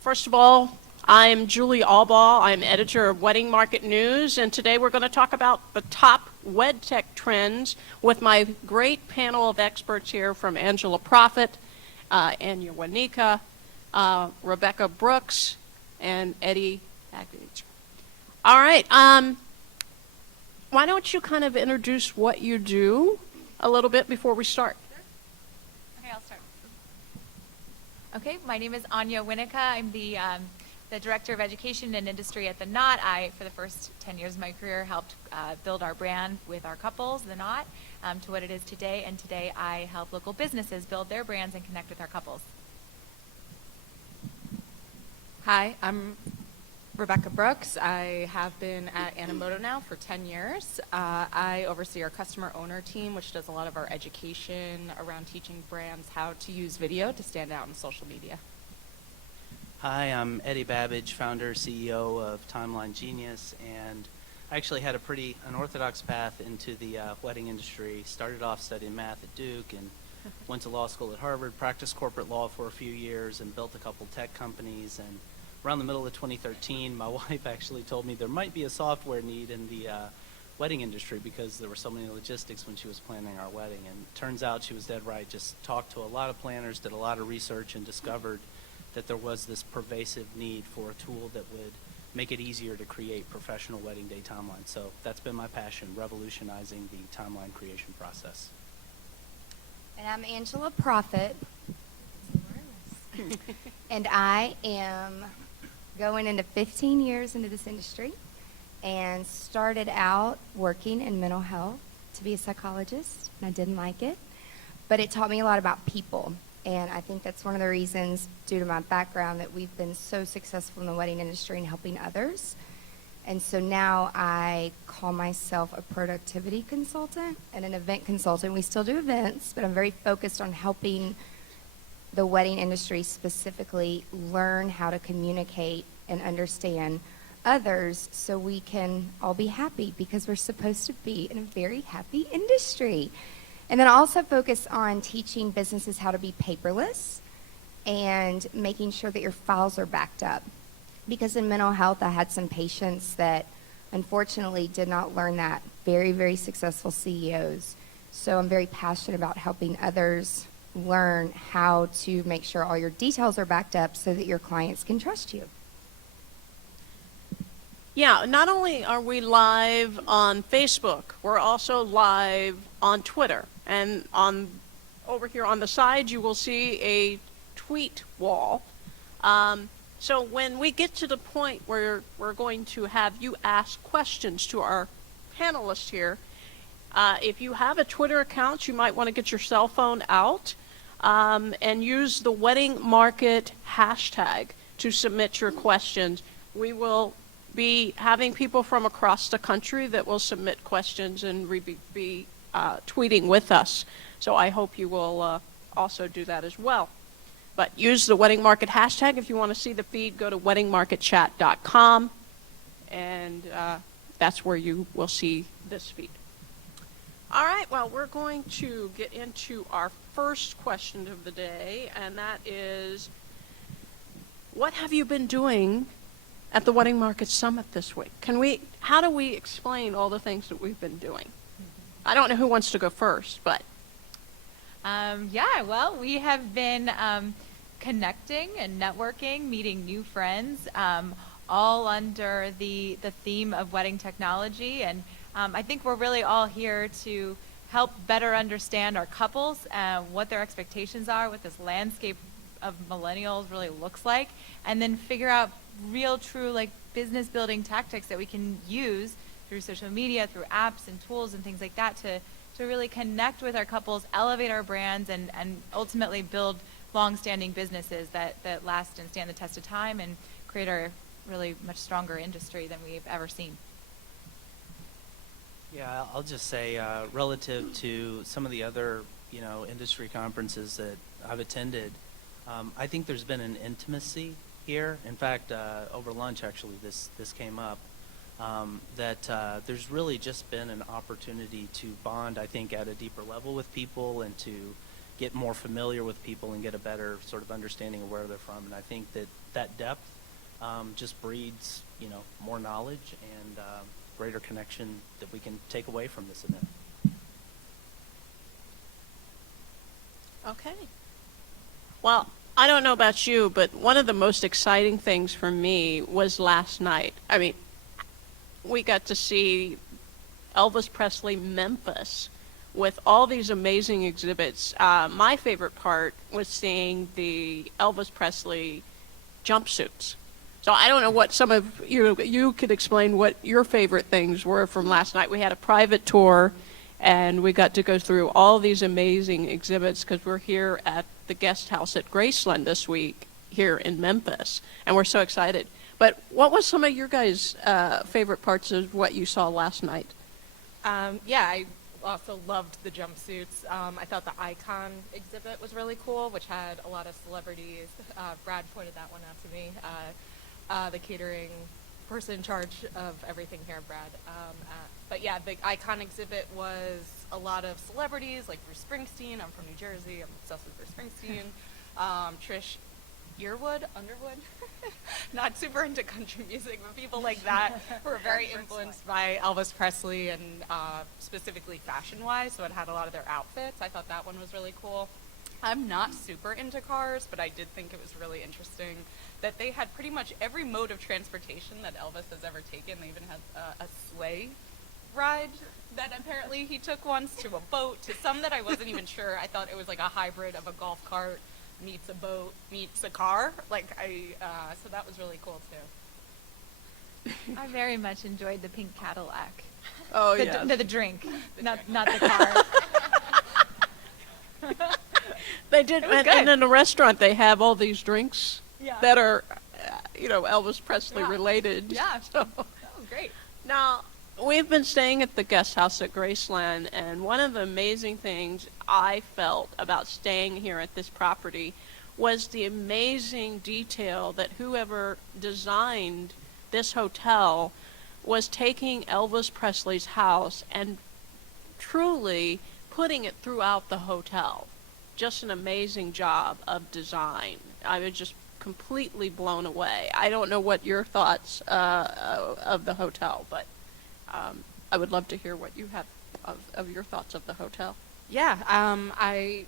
First of all, I'm Julie Albaugh. I'm editor of Wedding Market News, and today we're going to talk about the top Wedtech trends with my great panel of experts here from Angela Proffitt, Anja Winikka, Rebecca Brooks, and Eddie Babbage. All right. Why don't you kind of introduce what you do a little bit before we start? Okay, I'll start. Okay, my name is Anja Winikka. I'm the Director of Education and Industry at The Knot. I, for the first 10 years of my career, helped build our brand with our couples, The Knot, to what it is today. And today I help local businesses build their brands and connect with our couples. Hi, I'm Rebecca Brooks. I have been at Animoto now for 10 years. I oversee our customer owner team, which does a lot of our education around teaching brands how to use video to stand out in social media. Hi, I'm Eddie Babbage, founder, CEO of Timeline Genius, and I actually had a pretty unorthodox path into the wedding industry. Started off studying math at Duke and went to law school at Harvard, practiced corporate law for a few years, and built a couple tech companies. And around the middle of 2013, my wife actually told me there might be a software need in the wedding industry because there were so many logistics when she was planning our wedding. And it turns out she was dead right. Just talked to a lot of planners, did a lot of research, and discovered that there was this pervasive need for a tool that would make it easier to create professional wedding day timelines. So that's been my passion, revolutionizing the timeline creation process. And I'm Angela Proffitt. And I am going into 15 years into this industry and started out working in mental health to be a psychologist, and I didn't like it, but it taught me a lot about people. And I think that's one of the reasons, due to my background, that we've been so successful in the wedding industry and helping others. And so now I call myself a productivity consultant and an event consultant. We still do events, but I'm very focused on helping the wedding industry specifically learn how to communicate and understand others so we can all be happy, because we're supposed to be in a very happy industry. And then I also focus on teaching businesses how to be paperless and making sure that your files are backed up. Because in mental health, I had some patients that unfortunately did not learn that. Very, very successful CEOs. So I'm very passionate about helping others learn how to make sure all your details are backed up so that your clients can trust you. Yeah, not only are we live on Facebook, we're also live on Twitter. And over here on the side, you will see a tweet wall. So when we get to the point where we're going to have you ask questions to our panelists here, if you have a Twitter account, you might want to get your cell phone out and use the Wedding Market hashtag to submit your questions. We will be having people from across the country that will submit questions and be tweeting with us. So I hope you will also do that as well. But use the Wedding Market hashtag. If you want to see the feed, go to weddingmarketchat.com, and that's where you will see this feed. All right, well, we're going to get into our first question of the day, and that is, what have you been doing at the Wedding Market Summit this week? How do we explain all the things that we've been doing? I don't know who wants to go first, but. Yeah, well, we have been connecting and networking, meeting new friends, all under the theme of wedding technology. And I think we're really all here to help better understand our couples, what their expectations are, what this landscape of millennials really looks like, and then figure out real, true, business building tactics that we can use through social media, through apps and tools and things like that to really connect with our couples, elevate our brands, and ultimately build long-standing businesses that last and stand the test of time and create a really much stronger industry than we've ever seen. Yeah, I'll just say relative to some of the other, industry conferences that I've attended, I think there's been an intimacy here. In fact, over lunch, actually, this came up. That there's really just been an opportunity to bond, I think, at a deeper level with people and to get more familiar with people and get a better sort of understanding of where they're from. And I think that depth just breeds, more knowledge and greater connection that we can take away from this event. Okay. Well, I don't know about you, but one of the most exciting things for me was last night. I mean, we got to see Elvis Presley Memphis with all these amazing exhibits. My favorite part was seeing the Elvis Presley jumpsuits. So I don't know what some of you could explain what your favorite things were from last night. We had a private tour, and we got to go through all these amazing exhibits because we're here at the guest house at Graceland this week here in Memphis, and we're so excited. But what was some of your guys' favorite parts of what you saw last night? I also loved the jumpsuits. I thought the Icon exhibit was really cool, which had a lot of celebrities. Brad pointed that one out to me. The catering person in charge of everything here, Brad. But yeah, the Icon exhibit was a lot of celebrities, like Bruce Springsteen. I'm from New Jersey. I'm obsessed with Bruce Springsteen. Trish Underwood. Not super into country music, but people like that who were very influenced by Elvis Presley and specifically fashion-wise, so it had a lot of their outfits. I thought that one was really cool. I'm not super into cars, but I did think it was really interesting that they had pretty much every mode of transportation that Elvis has ever taken. They even had a sleigh ride that apparently he took once, to a boat, to some that I wasn't even sure. I thought it was like a hybrid of a golf cart meets a boat meets a car. So that was really cool too. I very much enjoyed the pink Cadillac. Oh, The drink, not the car. They did, It was and good. in the restaurant they have all these drinks Yeah. that are, Elvis Presley Yeah. related. Yeah. So. Oh, great. Now, we've been staying at the guest house at Graceland, and one of the amazing things I felt about staying here at this property was the amazing detail that whoever designed this hotel was taking Elvis Presley's house and truly putting it throughout the hotel. Just an amazing job of design. I was just completely blown away. I don't know what your thoughts of the hotel, but I would love to hear what you have of your thoughts of the hotel. Yeah,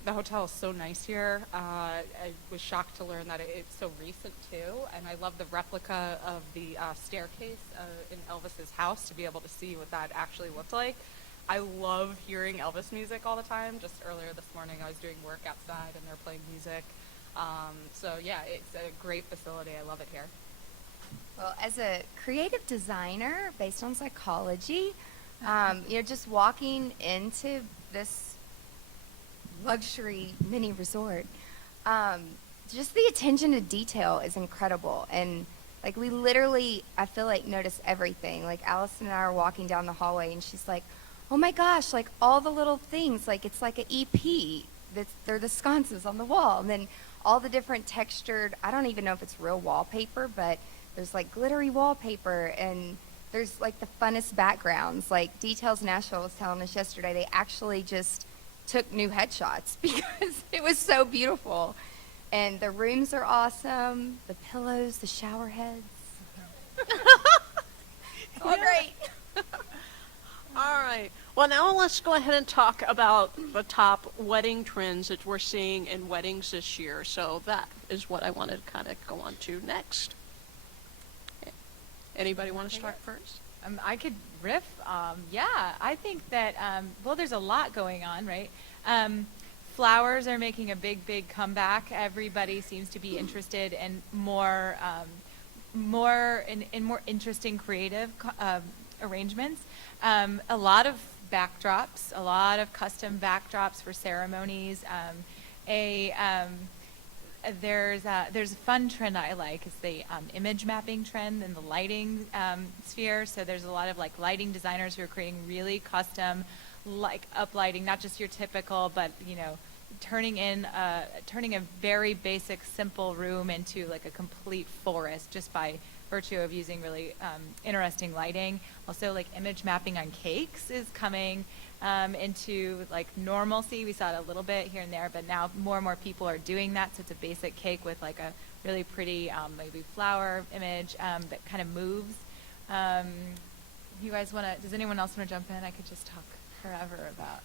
the hotel is so nice here. I was shocked to learn that it's so recent too, and I love the replica of the staircase in Elvis's house to be able to see what that actually looked like. I love hearing Elvis music all the time. Just earlier this morning, I was doing work outside, and they're playing music. So yeah, it's a great facility. I love it here. Well, as a creative designer based on psychology, just walking into this luxury mini resort, just the attention to detail is incredible. And like we literally, I feel like, notice everything. Like Allison and I are walking down the hallway, and she's like, "Oh my gosh, like all the little things, like it's like an EP. They're the sconces on the wall." And then all the different textured, I don't even know if it's real wallpaper, but there's like glittery wallpaper, and there's like the funnest backgrounds. Like Details Nashville was telling us yesterday, they actually just took new headshots because it was so beautiful. And the rooms are awesome, the pillows, the shower heads. All great. All right. Well, now let's go ahead and talk about the top wedding trends that we're seeing in weddings this year. So that is what I wanted to kind of go on to next. Anybody want to start first? I could riff. I think that, there's a lot going on, right? Flowers are making a big comeback. Everybody seems to be interested in more interesting creative arrangements. A lot of backdrops, a lot of custom backdrops for ceremonies. There's a fun trend I like. It's the image mapping trend in the lighting sphere. So there's a lot of like lighting designers who are creating really custom, like uplighting, not just your typical, but turning a very basic, simple room into like a complete forest just by virtue of using really interesting lighting. Also, like image mapping on cakes is coming into like normalcy. We saw it a little bit here and there, but now more and more people are doing that. So it's a basic cake with like a really pretty maybe flower image that kind of moves. You guys want to? Does anyone else want to jump in? I could just talk forever about.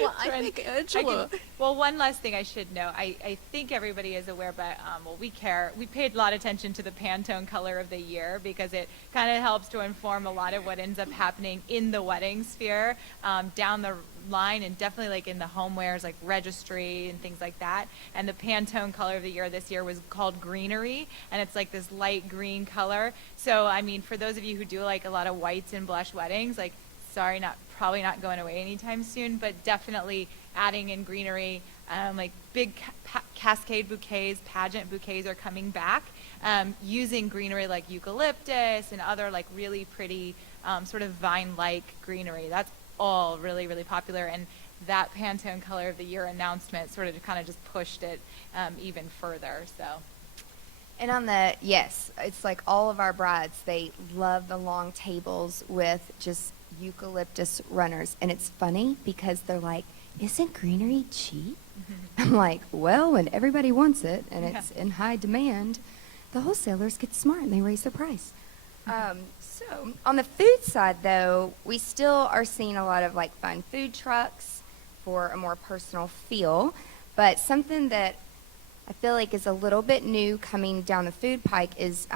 Well, I think Angela. Well, one last thing I should know. I think everybody is aware, but well, we care. We paid a lot of attention to the Pantone color of the year because it kind of helps to inform a lot of what ends up happening in the wedding sphere down the line, and definitely like in the homewares, like registry and things like that. And the Pantone color of the year this year was called greenery, and it's like this light green color. So, I mean, for those of you who do like a lot of whites and blush weddings, like, sorry, probably not going away anytime soon, but definitely adding in greenery, like big cascade bouquets, pageant bouquets are coming back, using greenery like eucalyptus and other like really pretty sort of vine-like greenery. That's all really, really popular, and that Pantone color of the year announcement sort of kind of just pushed it even further. So. And on the, yes, it's like all of our brides, they love the long tables with just eucalyptus runners. And it's funny because they're like, isn't greenery cheap? I'm like, well, when everybody wants it and it's in high demand, the wholesalers get smart and they raise the price. So on the food side, though, we still are seeing a lot of like fun food trucks for a more personal feel. But something that I feel like is a little bit new coming down the food pike is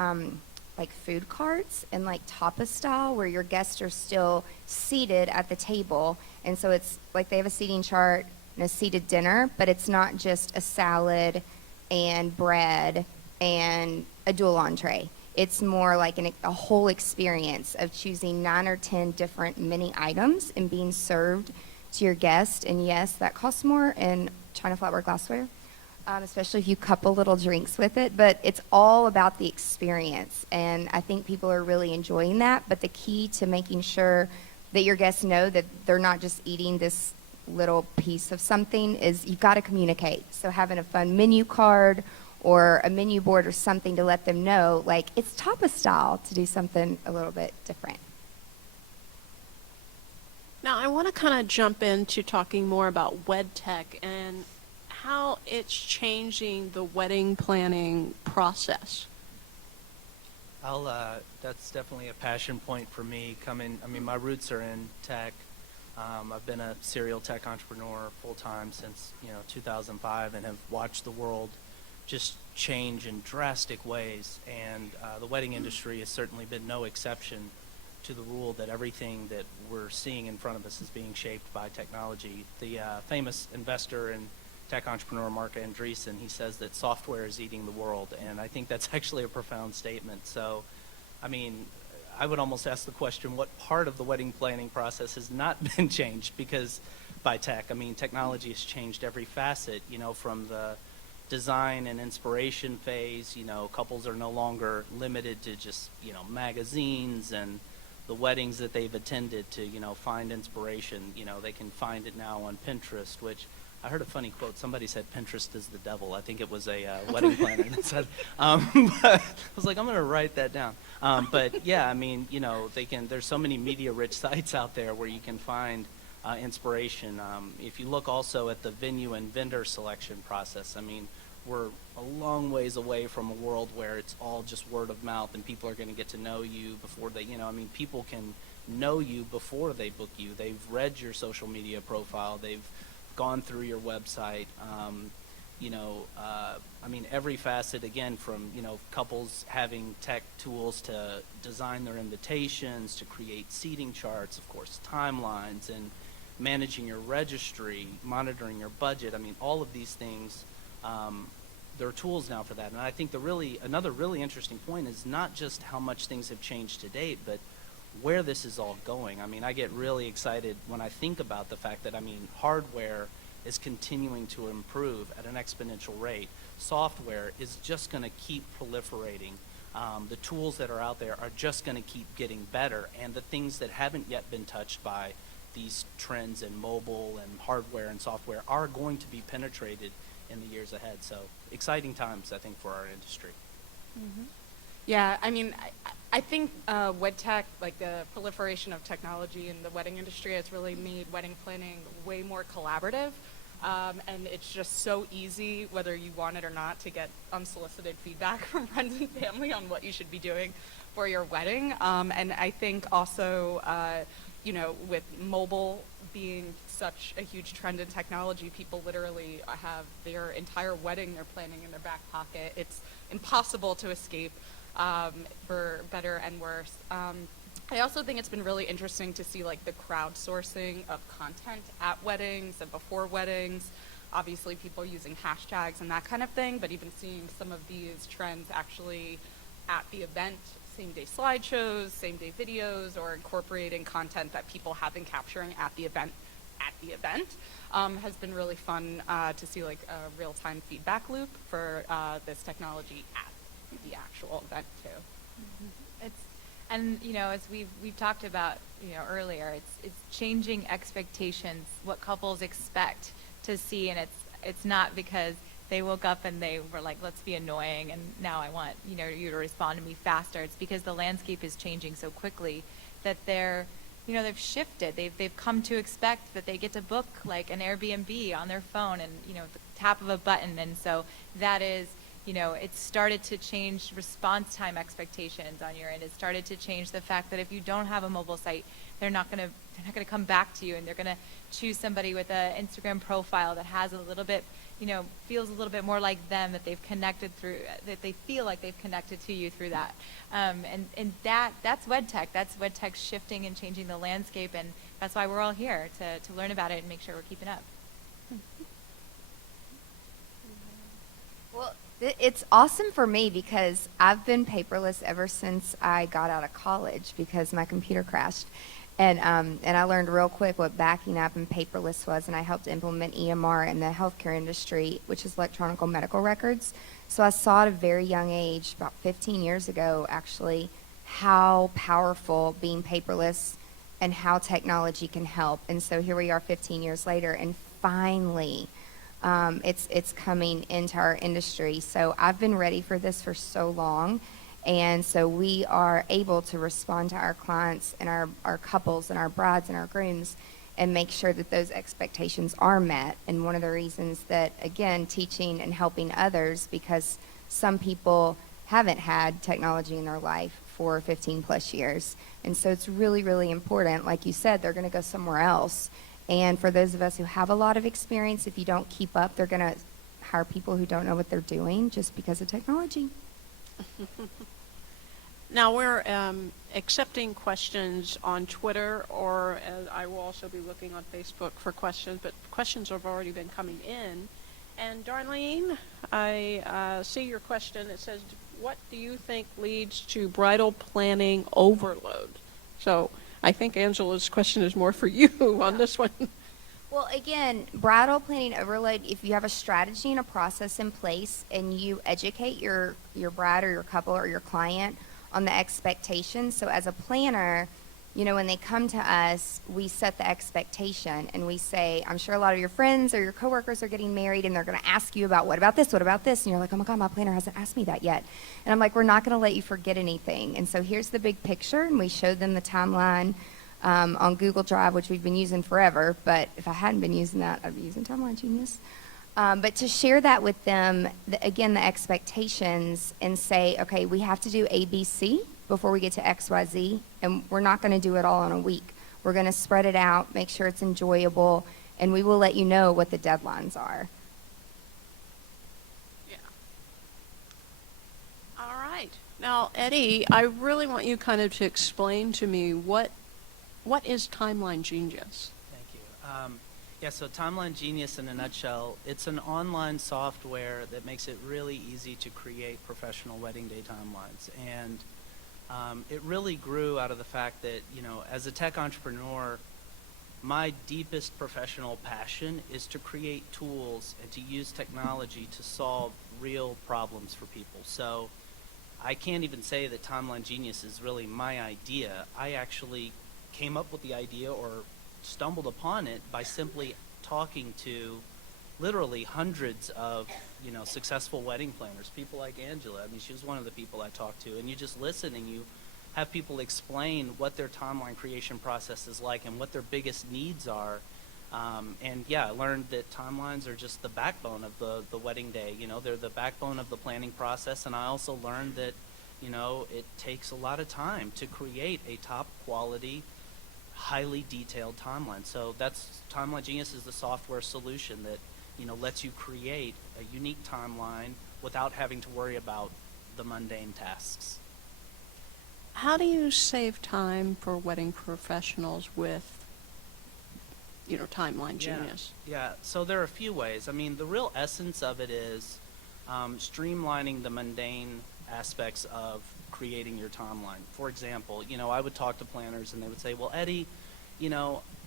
like food carts and like tapas style, where your guests are still seated at the table. And so it's like they have a seating chart and a seated dinner, but it's not just a salad and bread and a dual entree. It's more like a whole experience of choosing 9 or 10 different mini items and being served to your guest. And yes, that costs more in China flatware glassware. Especially if you couple little drinks with it, but it's all about the experience, and I think people are really enjoying that. But the key to making sure that your guests know that they're not just eating this little piece of something is you've got to communicate. So having a fun menu card or a menu board or something to let them know, like, it's tapas style to do something a little bit different. Now, I want to kind of jump into talking more about Wedtech and how it's changing the wedding planning process. That's definitely a passion point for me. My roots are in tech. I've been a serial tech entrepreneur full time since 2005, and have watched the world just change in drastic ways. And the wedding industry has certainly been no exception to the rule that everything that we're seeing in front of us is being shaped by technology. The famous investor and tech entrepreneur Mark Andreessen, he says that software is eating the world, and I think that's actually a profound statement. So, I mean, I would almost ask the question, what part of the wedding planning process has not been changed because by tech? I mean, technology has changed every facet, from the design and inspiration phase. Couples are no longer limited to just, magazines and the weddings that they've attended to, find inspiration. They can find it now on Pinterest, which I heard a funny quote. Somebody said Pinterest is the devil. I think it was a wedding planner that said. But I was like, I'm going to write that down. But yeah, I mean, there's so many media-rich sites out there where you can find inspiration. If you look also at the venue and vendor selection process, I mean, we're a long ways away from a world where it's all just word of mouth and people are going to get to know you before they, people can know you before they book you. They've read your social media profile. They've gone through your website. Every facet, again, from, couples having tech tools to design their invitations, to create seating charts, of course, timelines, and managing your registry, monitoring your budget. I mean, all of these things, there are tools now for that. And I think another really interesting point is not just how much things have changed to date, but where this is all going. I mean, I get really excited when I think about the fact that, hardware is continuing to improve at an exponential rate. Software is just going to keep proliferating. The tools that are out there are just going to keep getting better, and the things that haven't yet been touched by these trends in mobile and hardware and software are going to be penetrated in the years ahead. So exciting times, I think, for our industry. Mm-hmm. Yeah, I mean, I think Wedtech, like the proliferation of technology in the wedding industry, has really made wedding planning way more collaborative. And it's just so easy, whether you want it or not, to get unsolicited feedback from friends and family on what you should be doing for your wedding. And I think also, you know, with mobile being such a huge trend in technology, people literally have their entire wedding they're planning in their back pocket. It's impossible to escape, for better and worse. I also think it's been really interesting to see like the crowdsourcing of content at weddings and before weddings. Obviously people using hashtags and that kind of thing, but even seeing some of these trends actually at the event, same day slideshows, same day videos, or incorporating content that people have been capturing at the event has been really fun to see, like a real-time feedback loop for this technology at the actual event too. And you know, as we've talked about, you know, earlier, it's changing expectations, what couples expect to see, and it's not because they woke up and they were like, let's be annoying, and now I want, you know, you to respond to me faster. It's because the landscape is changing so quickly that they've shifted. They've come to expect that they get to book like an Airbnb on their phone, and you know, the tap of a button, and so that is. You know, it's started to change response time expectations on your end. It started to change the fact that if you don't have a mobile site, they're not gonna come back to you, and they're gonna choose somebody with an Instagram profile that has a little bit, you know, feels a little bit more like them, that they've connected through, that they feel like they've connected to you through that. And that's Wedtech. That's Wedtech shifting and changing the landscape, and that's why we're all here to learn about it and make sure we're keeping up. Well, it's awesome for me because I've been paperless ever since I got out of college because my computer crashed. And I learned real quick what backing up and paperless was, and I helped implement EMR in the healthcare industry, which is electronic medical records. So I saw at a very young age, about 15 years ago actually, how powerful being paperless and how technology can help. And so here we are 15 years later, and finally, it's coming into our industry. So I've been ready for this for so long, and so we are able to respond to our clients and our couples and our brides and our grooms and make sure that those expectations are met. And one of the reasons that, again, teaching and helping others, because some people haven't had technology in their life for 15 plus years, and so it's really, really important. Like you said, they're going to go somewhere else. And for those of us who have a lot of experience, if you don't keep up, they're going to hire people who don't know what they're doing just because of technology. Now we're accepting questions on Twitter, or I will also be looking on Facebook for questions, but questions have already been coming in. And Darlene, I see your question. It says, what do you think leads to bridal planning overload? So I think Angela's question is more for you on this one. Well, again, bridal planning overload, if you have a strategy and a process in place and you educate your bride or your couple or your client on the expectations. So as a planner, you know, when they come to us, we set the expectation and we say, I'm sure a lot of your friends or your coworkers are getting married and they're going to ask you about, what about this? What about this? And you're like, oh my God, my planner hasn't asked me that yet. And I'm like, we're not going to let you forget anything. And so here's the big picture. And we showed them the timeline on Google Drive, which we've been using forever. But if I hadn't been using that, I'd be using Timeline Genius. But to share that with them, again, the expectations, and say, okay, we have to do A, B, C before we get to X, Y, Z, and we're not going to do it all in a week. We're going to spread it out, make sure it's enjoyable, and we will let you know what the deadlines are. Yeah. All right. Now, Eddie, I really want you kind of to explain to me what is Timeline Genius? Thank you. Yeah, so Timeline Genius in a nutshell, it's an online software that makes it really easy to create professional wedding day timelines. And it really grew out of the fact that, you know, as a tech entrepreneur, my deepest professional passion is to create tools and to use technology to solve real problems for people. So I can't even say that Timeline Genius is really my idea. I actually came up with the idea or stumbled upon it by simply talking to literally hundreds of, successful wedding planners, people like Angela. I mean, she was one of the people I talked to, and you just listen and you have people explain what their timeline creation process is like and what their biggest needs are. And yeah, I learned that timelines are just the backbone of the wedding day. They're the backbone of the planning process. And I also learned that, it takes a lot of time to create a top quality, highly detailed timeline. So that's Timeline Genius is the software solution that, lets you create a unique timeline without having to worry about the mundane tasks. How do you save time for wedding professionals with, Timeline Genius? Yeah, so there are a few ways. I mean, the real essence of it is streamlining the mundane aspects of creating your timeline. For example, I would talk to planners and they would say, well, Eddie,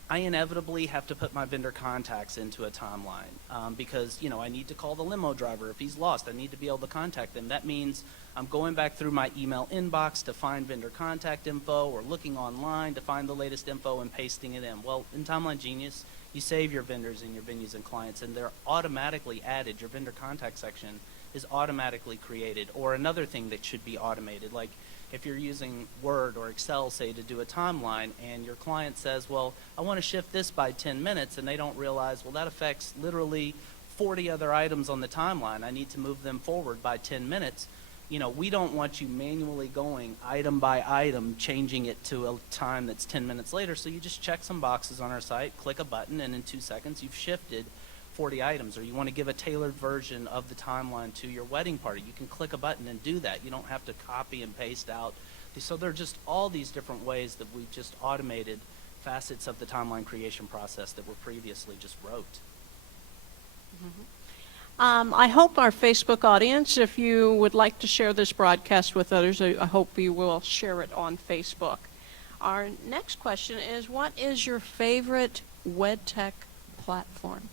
I inevitably have to put my vendor contacts into a timeline because, I need to call the limo driver if he's lost. I need to be able to contact them. That means I'm going back through my email inbox to find vendor contact info or looking online to find the latest info and pasting it in. Well, in Timeline Genius, you save your vendors and your venues and clients, and they're automatically added. Your vendor contact section is automatically created. Or another thing that should be automated, like if you're using Word or Excel, say, to do a timeline, and your client says, well, I want to shift this by 10 minutes, and they don't realize, well, that affects literally 40 other items on the timeline. I need to move them forward by 10 minutes. We don't want you manually going item by item, changing it to a time that's 10 minutes later. So you just check some boxes on our site, click a button, and in 2 seconds you've shifted 40 items. Or you want to give a tailored version of the timeline to your wedding party, you can click a button and do that. You don't have to copy and paste out. So there are just all these different ways that we've just automated facets of the timeline creation process that were previously just rote. Mm-hmm. I hope our Facebook audience, if you would like to share this broadcast with others, I hope you will share it on Facebook. Our next question is, what is your favorite Wedtech platform?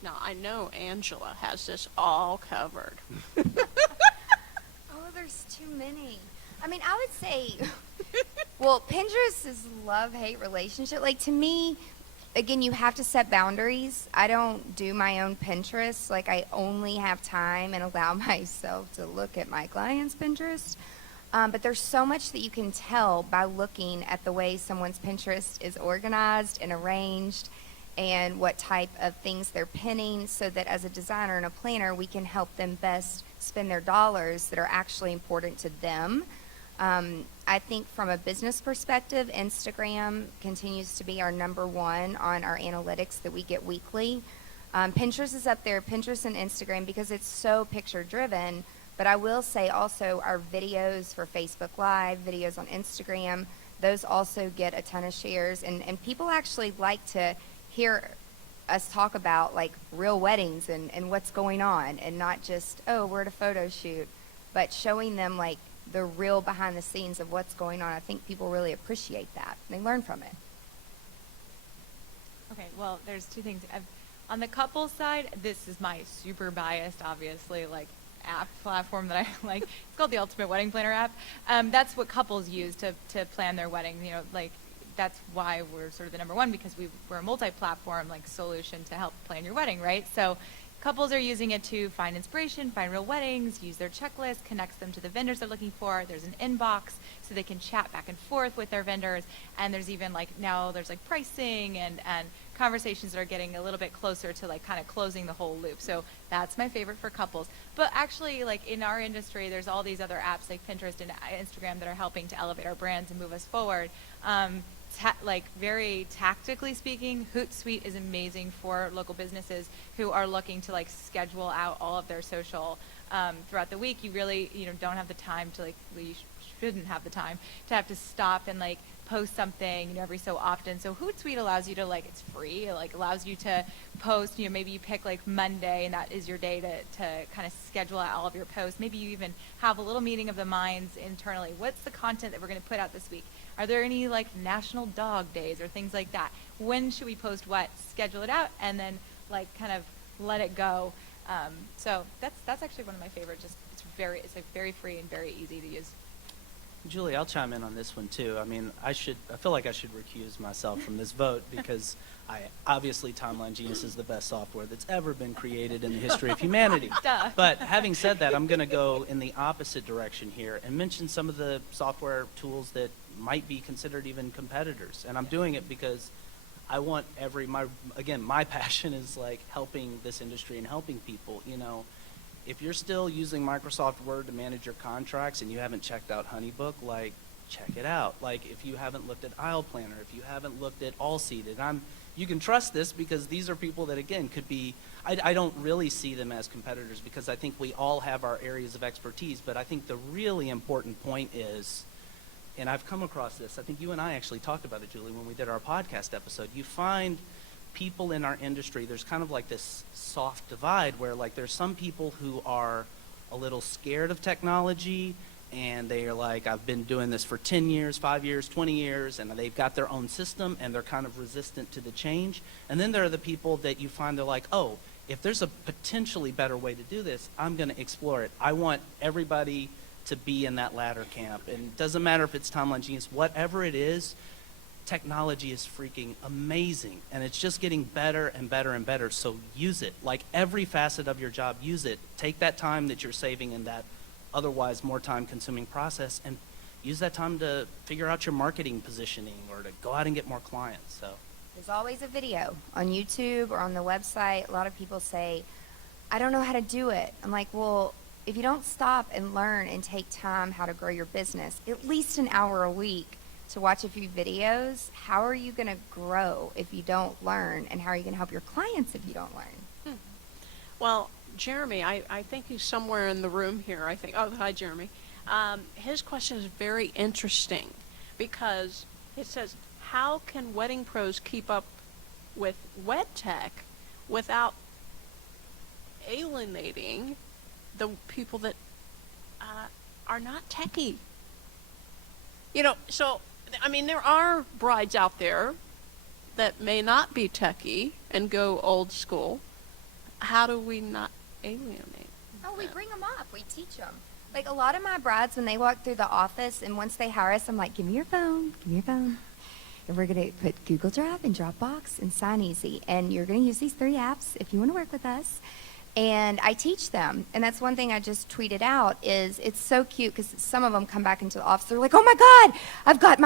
Now, I know Angela has this all covered. Oh, there's too many. I mean, I would say, well, Pinterest is love-hate relationship. Like, to me, again, you have to set boundaries. I don't do my own Pinterest. Like, I only have time and allow myself to look at my clients' Pinterest. But there's so much that you can tell by looking at the way someone's Pinterest is organized and arranged and what type of things they're pinning, so that as a designer and a planner, we can help them best spend their dollars that are actually important to them. I think from a business perspective, Instagram continues to be our #1 on our analytics that we get weekly. Pinterest is up there, Pinterest and Instagram, because it's so picture driven. But I will say also our videos for Facebook Live, videos on Instagram, those also get a ton of shares. And people actually like to hear us talk about like real weddings and what's going on, and not just, oh, we're at a photo shoot, but showing them like the real behind the scenes of what's going on. I think people really appreciate that. They learn from it. Okay, well, there's two things. On the couples side, this is my super biased, obviously, like app platform that I like. It's called the Ultimate Wedding Planner app. That's what couples use to plan their wedding. That's why we're sort of the #1, because we're a multi-platform like solution to help plan your wedding, right? So couples are using it to find inspiration, find real weddings, use their checklist, connects them to the vendors they're looking for. There's an inbox so they can chat back and forth with their vendors. And there's even now there's pricing and conversations that are getting a little bit closer to kind of closing the whole loop. So that's my favorite for couples. But actually, in our industry, there's all these other apps like Pinterest and Instagram that are helping to elevate our brands and move us forward. Very tactically speaking, Hootsuite is amazing for local businesses who are looking to schedule out all of their social throughout the week. You really don't have the time to you shouldn't have the time to have to stop and post something every so often. So Hootsuite allows you to it's free. It allows you to post. Maybe you pick Monday and that is your day to kind of schedule out all of your posts. Maybe you even have a little meeting of the minds internally. What's the content that we're going to put out this week? Are there any national dog days or things like that? When should we post what? Schedule it out and then kind of let it go. So that's actually one of my favorites. It's very free and very easy to use. Julie, I'll chime in on this one too. I mean, I feel like I should recuse myself from this vote because obviously Timeline Genius is the best software that's ever been created in the history of humanity. Duh. But having said that, I'm going to go in the opposite direction here and mention some of the software tools that might be considered even competitors. And I'm doing it because I want my passion is like helping this industry and helping people, you know. If you're still using Microsoft Word to manage your contracts and you haven't checked out Honeybook, like, check it out. Like, if you haven't looked at Aisle Planner, if you haven't looked at Allseated, you can trust this because these are people that, again, could be, I don't really see them as competitors because I think we all have our areas of expertise, but I think the really important point is, and I've come across this, I think you and I actually talked about it, Julie, when we did our podcast episode, you find people in our industry, there's kind of like this soft divide where like there's some people who are a little scared of technology and they are like, I've been doing this for 10 years, 5 years, 20 years, and they've got their own system and they're kind of resistant to the change. And then there are the people that you find they're like, oh, if there's a potentially better way to do this, I'm going to explore it. I want everybody to be in that latter camp. And it doesn't matter if it's Timeline Genius, whatever it is, technology is freaking amazing, and it's just getting better and better and better, so use it. Like every facet of your job, use it. Take that time that you're saving in that otherwise more time-consuming process and use that time to figure out your marketing positioning or to go out and get more clients. So There's always a video on YouTube or on the website. A lot of people say, I don't know how to do it. I'm like, well, if you don't stop and learn and take time how to grow your business, at least an hour a week, to watch a few videos, how are you going to grow if you don't learn? And how are you going to help your clients if you don't learn? Well, Jeremy, I think he's somewhere in the room here. I think. Oh, hi, Jeremy. His question is very interesting because it says, how can wedding pros keep up with Wedtech without alienating the people that are not techie? You know, so, I mean, there are brides out there that may not be techie and go old school. How do we not alienate? Oh, we bring them up. We teach them. Like a lot of my brides, when they walk through the office and once they hire us, I'm like, give me your phone, give me your phone. And we're going to put Google Drive and Dropbox and Sign Easy. And you're going to use these 3 apps if you want to work with us. And I teach them. And that's one thing I just tweeted out is it's so cute because some of them come back into the office. They're like, oh, my God, I've got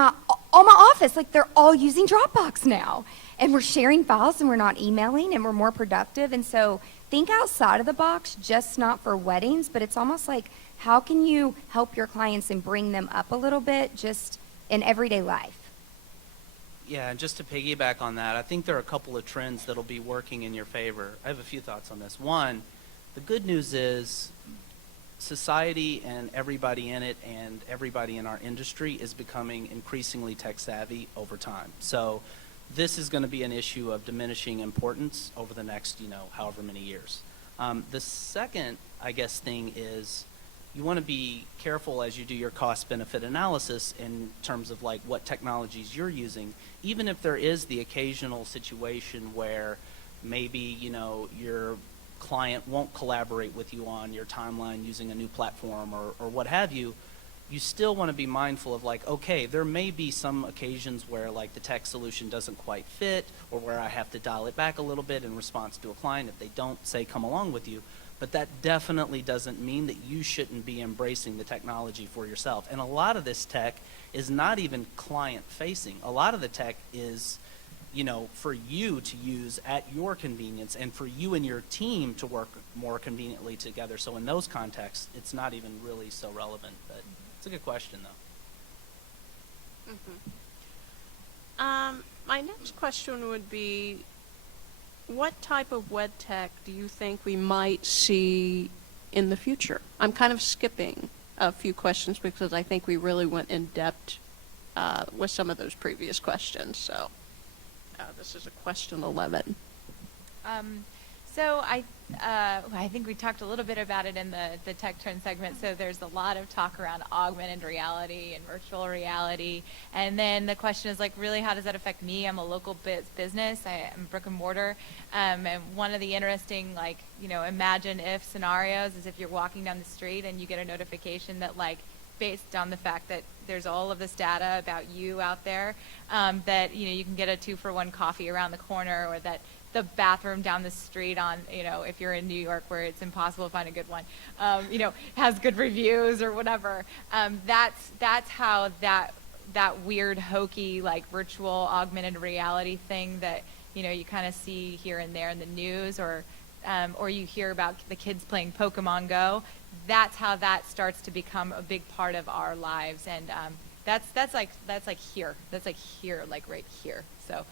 all my office. Like, they're all using Dropbox now. And we're sharing files and we're not emailing and we're more productive. And so think outside of the box, just not for weddings, but it's almost like how can you help your clients and bring them up a little bit just in everyday life? Yeah, and just to piggyback on that, I think there are a couple of trends that'll be working in your favor. I have a few thoughts on this. One, the good news is society and everybody in it and everybody in our industry is becoming increasingly tech savvy over time. So this is going to be an issue of diminishing importance over the next, however many years. The second, I guess, thing is you want to be careful as you do your cost-benefit analysis in terms of like what technologies you're using, even if there is the occasional situation where maybe, your client won't collaborate with you on your timeline using a new platform or what have you. You still want to be mindful of like, okay, there may be some occasions where like the tech solution doesn't quite fit or where I have to dial it back a little bit in response to a client if they don't say come along with you. But that definitely doesn't mean that you shouldn't be embracing the technology for yourself. And a lot of this tech is not even client facing. A lot of the tech is, for you to use at your convenience and for you and your team to work more conveniently together. So in those contexts, it's not even really so relevant. But it's a good question, though. My next question would be, what type of Wedtech do you think we might see in the future? I'm kind of skipping a few questions because I think we really went in depth with some of those previous questions. So this is a question 11. So I think we talked a little bit about it in the Tech Trend segment. So there's a lot of talk around augmented reality and virtual reality. And then the question is like, really, how does that affect me? I'm a local business. I'm brick and mortar. And one of the interesting, imagine if scenarios is if you're walking down the street and you get a notification that based on the fact that there's all of this data about you out there, that, you can get a 2-for-1 coffee around the corner, or that the bathroom down the street on, if you're in New York where it's impossible to find a good one, has good reviews or whatever. That's how that weird, hokey, like virtual augmented reality thing that, you kind of see here and there in the news, or you hear about the kids playing Pokemon Go. That's how that starts to become a big part of our lives, and that's like here, like right here. So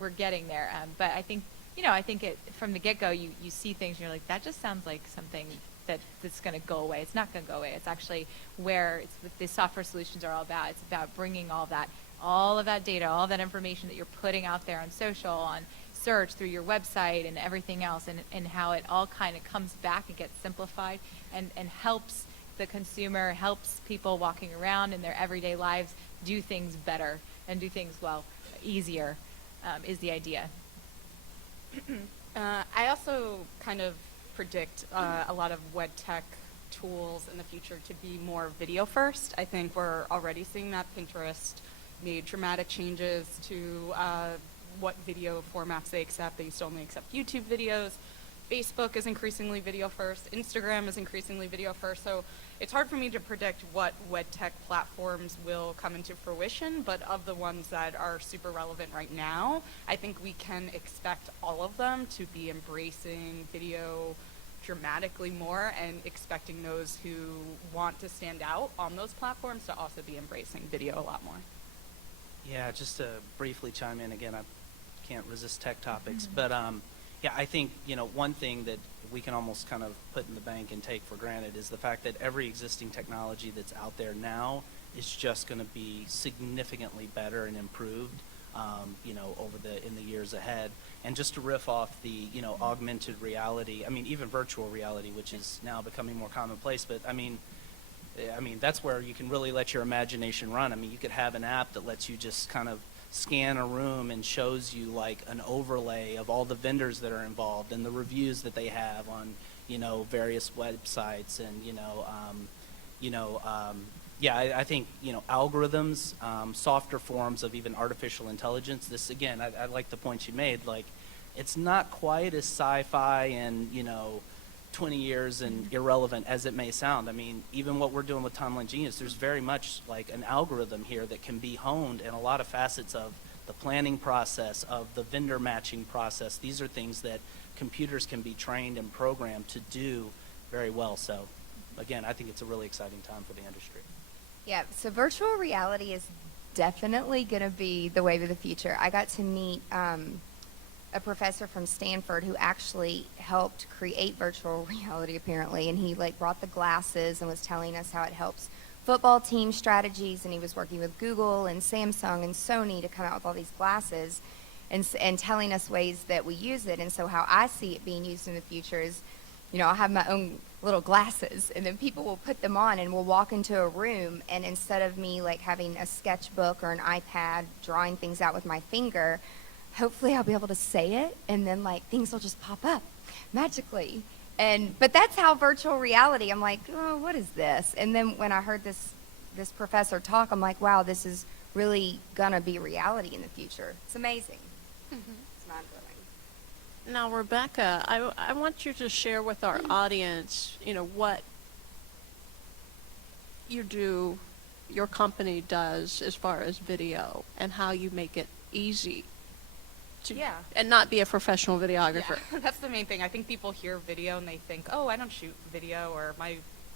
we're getting there. But I think from the get-go, you see things and you're like, that just sounds like something that's going to go away. It's not going to go away. It's actually where the software solutions are all about. It's about bringing all of that data, all that information that you're putting out there on social, on search, through your website and everything else, and how it all kind of comes back and gets simplified and helps the consumer, helps people walking around in their everyday lives do things better and do things, easier, is the idea. I also kind of predict a lot of Wedtech tools in the future to be more video first. I think we're already seeing that. Pinterest made dramatic changes to what video formats they accept. They used to only accept YouTube videos. Facebook is increasingly video first. Instagram is increasingly video first. So it's hard for me to predict what Wedtech platforms will come into fruition, but of the ones that are super relevant right now, I think we can expect all of them to be embracing video dramatically more, and expecting those who want to stand out on those platforms to also be embracing video a lot more. Yeah, just to briefly chime in again, I can't resist tech topics, but yeah, I think, one thing that we can almost kind of put in the bank and take for granted is the fact that every existing technology that's out there now is just going to be significantly better and improved, in the years ahead. And just to riff off the, augmented reality, even virtual reality, which is now becoming more commonplace, but that's where you can really let your imagination run. You could have an app that lets you just kind of scan a room and shows you like an overlay of all the vendors that are involved and the reviews that they have on, various websites, and, I think, algorithms, softer forms of even artificial intelligence. This, again, I like the point you made, like, it's not quite as sci-fi and, 20 years and irrelevant as it may sound. Even what we're doing with Timeline Genius, there's very much like an algorithm here that can be honed in a lot of facets of the planning process, of the vendor matching process. These are things that computers can be trained and programmed to do very well. So, again, I think it's a really exciting time for the industry. Yeah, so virtual reality is definitely going to be the wave of the future. I got to meet a professor from Stanford who actually helped create virtual reality, apparently, and he brought the glasses and was telling us how it helps football team strategies, and he was working with Google and Samsung and Sony to come out with all these glasses and telling us ways that we use it. And so how I see it being used in the future is, I'll have my own little glasses, and then people will put them on and we'll walk into a room, and instead of me having a sketchbook or an iPad drawing things out with my finger, hopefully I'll be able to say it, and then things will just pop up magically. But that's how virtual reality, I'm like, oh, what is this? And then when I heard this professor talk, I'm like, wow, this is really gonna be reality in the future. It's amazing. It's mind-blowing. Now, Rebecca, I want you to share with our audience, what your company does as far as video, and how you make it easy and not be a professional videographer. Yeah, that's the main thing. I think people hear video and they think, oh, I don't shoot video, or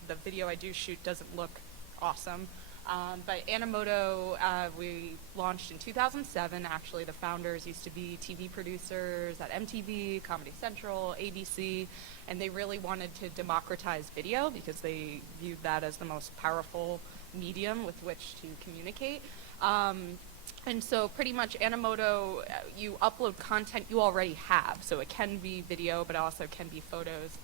the video I do shoot doesn't look awesome. But Animoto, we launched in 2007. Actually, the founders used to be TV producers at MTV, Comedy Central, ABC, and they really wanted to democratize video because they viewed that as the most powerful medium with which to communicate. And so pretty much Animoto, you upload content you already have. So it can be video, but also can be photos.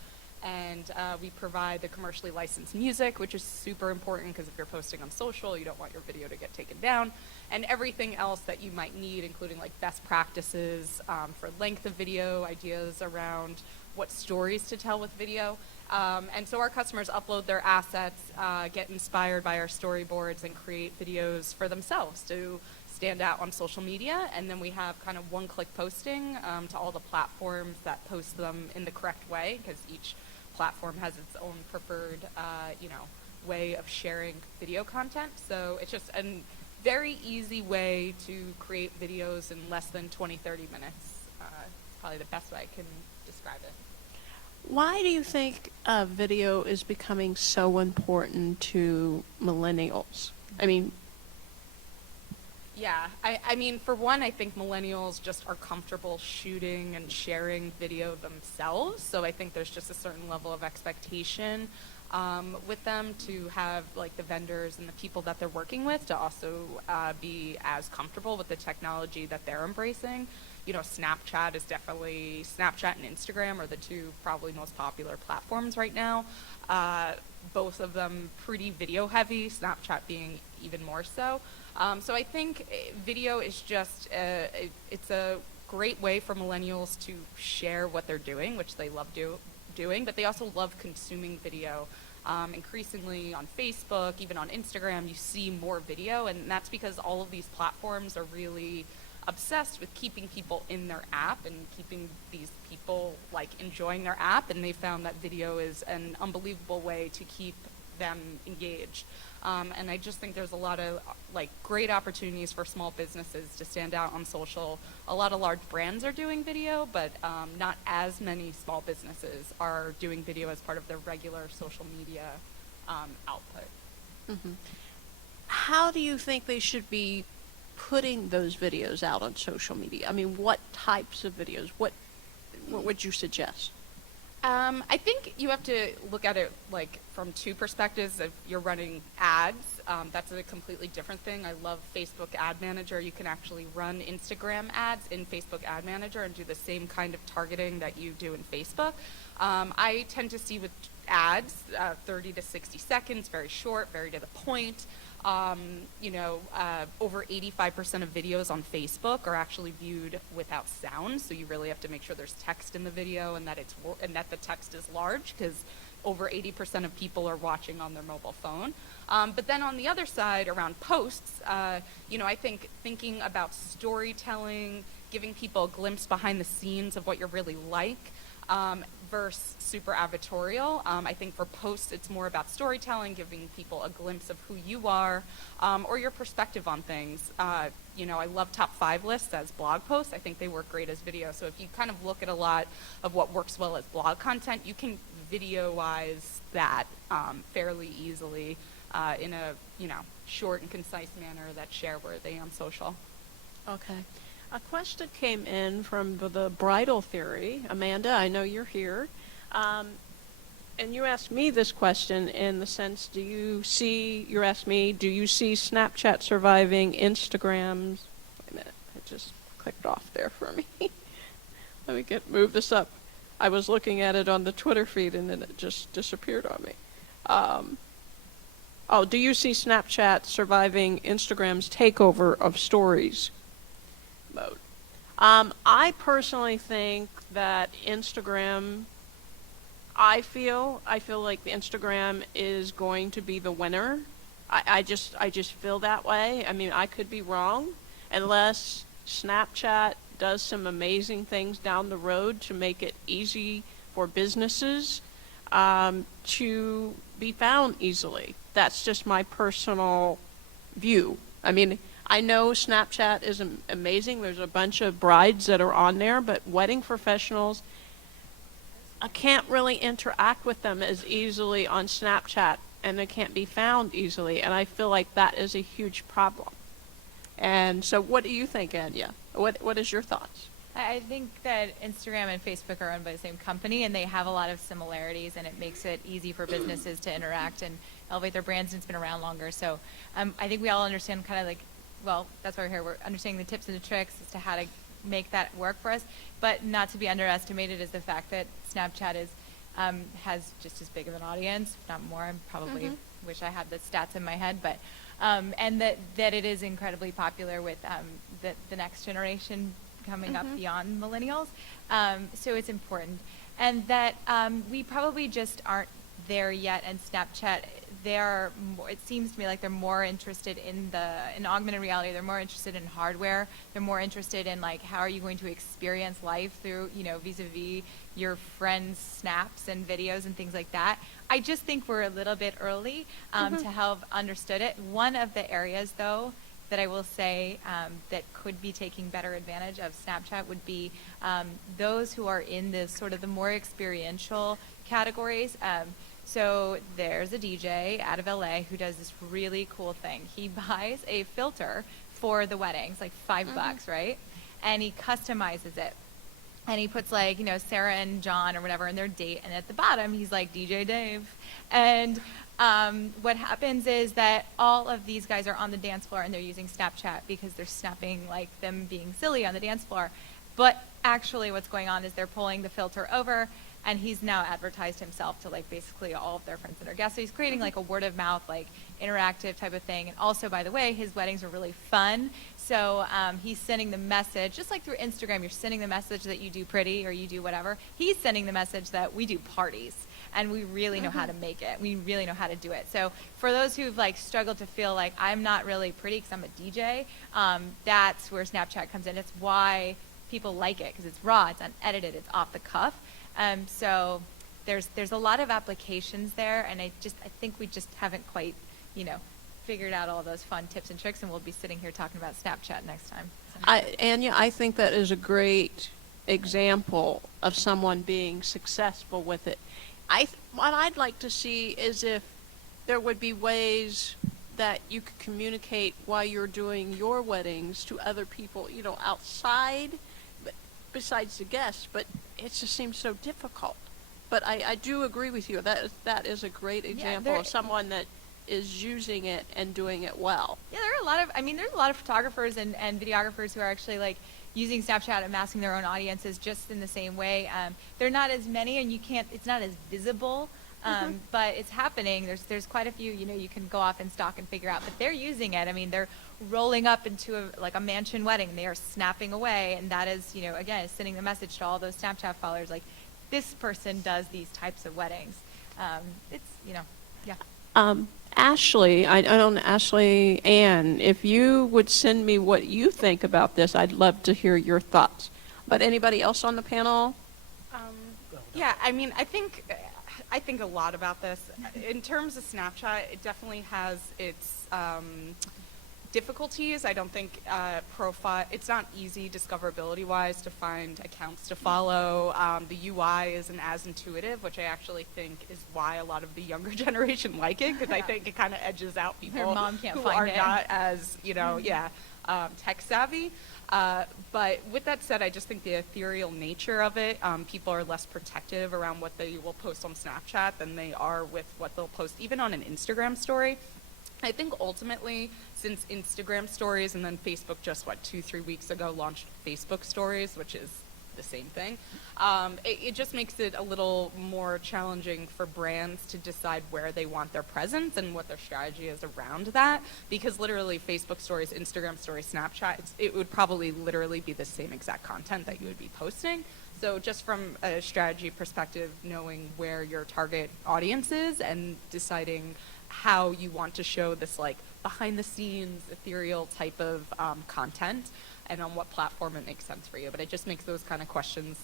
And we provide the commercially licensed music, which is super important because if you're posting on social, you don't want your video to get taken down. And everything else that you might need, including best practices for length of video, ideas around what stories to tell with video. And so our customers upload their assets, get inspired by our storyboards, and create videos for themselves to stand out on social media. And then we have kind of one-click posting to all the platforms that post them in the correct way, because each platform has its own preferred, way of sharing video content. So it's just a very easy way to create videos in less than 20, 30 minutes. It's probably the best way I can describe it. Why do you think video is becoming so important to millennials? I mean, Yeah, I mean, for one, I think millennials just are comfortable shooting and sharing video themselves. So I think there's just a certain level of expectation with them to have like the vendors and the people that they're working with to also be as comfortable with the technology that they're embracing. You know, Snapchat and Instagram are the two probably most popular platforms right now. Both of them pretty video heavy, Snapchat being even more so. So I think video is just, it's a great way for millennials to share what they're doing, which they love doing, but they also love consuming video. Increasingly on Facebook, even on Instagram, you see more video, and that's because all of these platforms are really obsessed with keeping people in their app and keeping these people like enjoying their app, and they found that video is an unbelievable way to keep them engaged. And I just think there's a lot of like great opportunities for small businesses to stand out on social. A lot of large brands are doing video, but not as many small businesses are doing video as part of their regular social media output. mm-hmm. How do you think they should be putting those videos out on social media? I mean, what types of videos? What would you suggest? I think you have to look at it like from two perspectives. If you're running ads, that's a completely different thing. I love Facebook Ad Manager. You can actually run Instagram ads in Facebook Ad Manager and do the same kind of targeting that you do in Facebook. I tend to see with ads, 30 to 60 seconds, very short, very to the point. Over 85% of videos on Facebook are actually viewed without sound, so you really have to make sure there's text in the video and that the text is large, because over 80% of people are watching on their mobile phone. But then on the other side, around posts, I think thinking about storytelling, giving people a glimpse behind the scenes of what you're really like, versus super advertorial. I think for posts, it's more about storytelling, giving people a glimpse of who you are, or your perspective on things. I love top 5 lists as blog posts. I think they work great as video. So if you kind of look at a lot of what works well as blog content, you can videoize that fairly easily in a short and concise manner that's share-worthy on social. Okay. A question came in from the bridal theory. Amanda, I know you're here. And you asked me this question in the sense, do you see Snapchat surviving Instagram's? Wait a minute, it just clicked off there for me. Let me move this up. I was looking at it on the Twitter feed and then it just disappeared on me. Do you see Snapchat surviving Instagram's takeover of stories mode? I personally think that Instagram, I feel like the Instagram is going to be the winner. I just feel that way. I mean, I could be wrong, unless Snapchat does some amazing things down the road to make it easy for businesses to be found easily. That's just my personal view. I mean, I know Snapchat is amazing. There's a bunch of brides that are on there, but wedding professionals, I can't really interact with them as easily on Snapchat, and they can't be found easily, and I feel like that is a huge problem. And so what do you think, Anja? What is your thoughts? I think that Instagram and Facebook are owned by the same company, and they have a lot of similarities, and it makes it easy for businesses to interact and elevate their brands, and it's been around longer. So I think we all understand kind of like, well, that's why we're here. We're understanding the tips and the tricks as to how to make that work for us, but not to be underestimated is the fact that Snapchat has just as big of an audience, if not more. I probably wish I had the stats in my head, but and that it is incredibly popular with the next generation coming up beyond millennials. So it's important. And that we probably just aren't there yet, and Snapchat, it seems to me like they're more interested in augmented reality. They're more interested in hardware. They're more interested in like, how are you going to experience life through, vis-a-vis your friends' snaps and videos and things like that. I just think we're a little bit early to have understood it. One of the areas, though, that I will say that could be taking better advantage of Snapchat would be those who are in the sort of the more experiential categories. So there's a DJ out of LA who does this really cool thing. He buys a filter for the weddings, like $5, right? And he customizes it. And he puts like, Sarah and John or whatever in their date. And at the bottom, he's like, DJ Dave. And what happens is that all of these guys are on the dance floor and they're using Snapchat because they're snapping like them being silly on the dance floor. But actually what's going on is they're pulling the filter over, and he's now advertised himself to like basically all of their friends that are guests. So he's creating like a word of mouth, like interactive type of thing. And also, by the way, his weddings are really fun. So he's sending the message, just like through Instagram, you're sending the message that you do pretty or you do whatever. He's sending the message that we do parties, and we really know how to make it. We really know how to do it. So for those who've like struggled to feel like I'm not really pretty because I'm a DJ, that's where Snapchat comes in. It's why people like it, because it's raw, it's unedited, it's off the cuff. So there's a lot of applications there, and I think we just haven't quite, figured out all those fun tips and tricks, and we'll be sitting here talking about Snapchat next time. Anja, I think that is a great example of someone being successful with it. What I'd like to see is if there would be ways that you could communicate while you're doing your weddings to other people, outside, besides the guests, but it just seems so difficult. But I do agree with you. That is a great example of someone that is using it and doing it well. Yeah, there's a lot of photographers and videographers who are actually like using Snapchat and masking their own audiences just in the same way. They're not as many, and it's not as visible, but it's happening. There's quite a few, you can go off and stalk and figure out, but they're using it. I mean, they're rolling up into a mansion wedding. They are snapping away, and that is, again, is sending the message to all those Snapchat followers, like, this person does these types of weddings. Ashley, I don't know, Ashley Ann, if you would send me what you think about this, I'd love to hear your thoughts. But anybody else on the panel? Yeah, I think a lot about this. In terms of Snapchat, it definitely has its difficulties. I don't think it's not easy discoverability-wise to find accounts to follow. The UI isn't as intuitive, which I actually think is why a lot of the younger generation like it, because I think it kind of edges out people Their mom can't who find are it. not as, tech savvy. But with that said, I just think the ethereal nature of it, people are less protective around what they will post on Snapchat than they are with what they'll post even on an Instagram story. I think ultimately, since Instagram stories and then Facebook just, 2-3 weeks ago launched Facebook stories, which is the same thing, it just makes it a little more challenging for brands to decide where they want their presence and what their strategy is around that, because literally Facebook stories, Instagram stories, Snapchat, it would probably literally be the same exact content that you would be posting. So just from a strategy perspective, knowing where your target audience is and deciding how you want to show this like behind the scenes ethereal type of content and on what platform it makes sense for you. But it just makes those kind of questions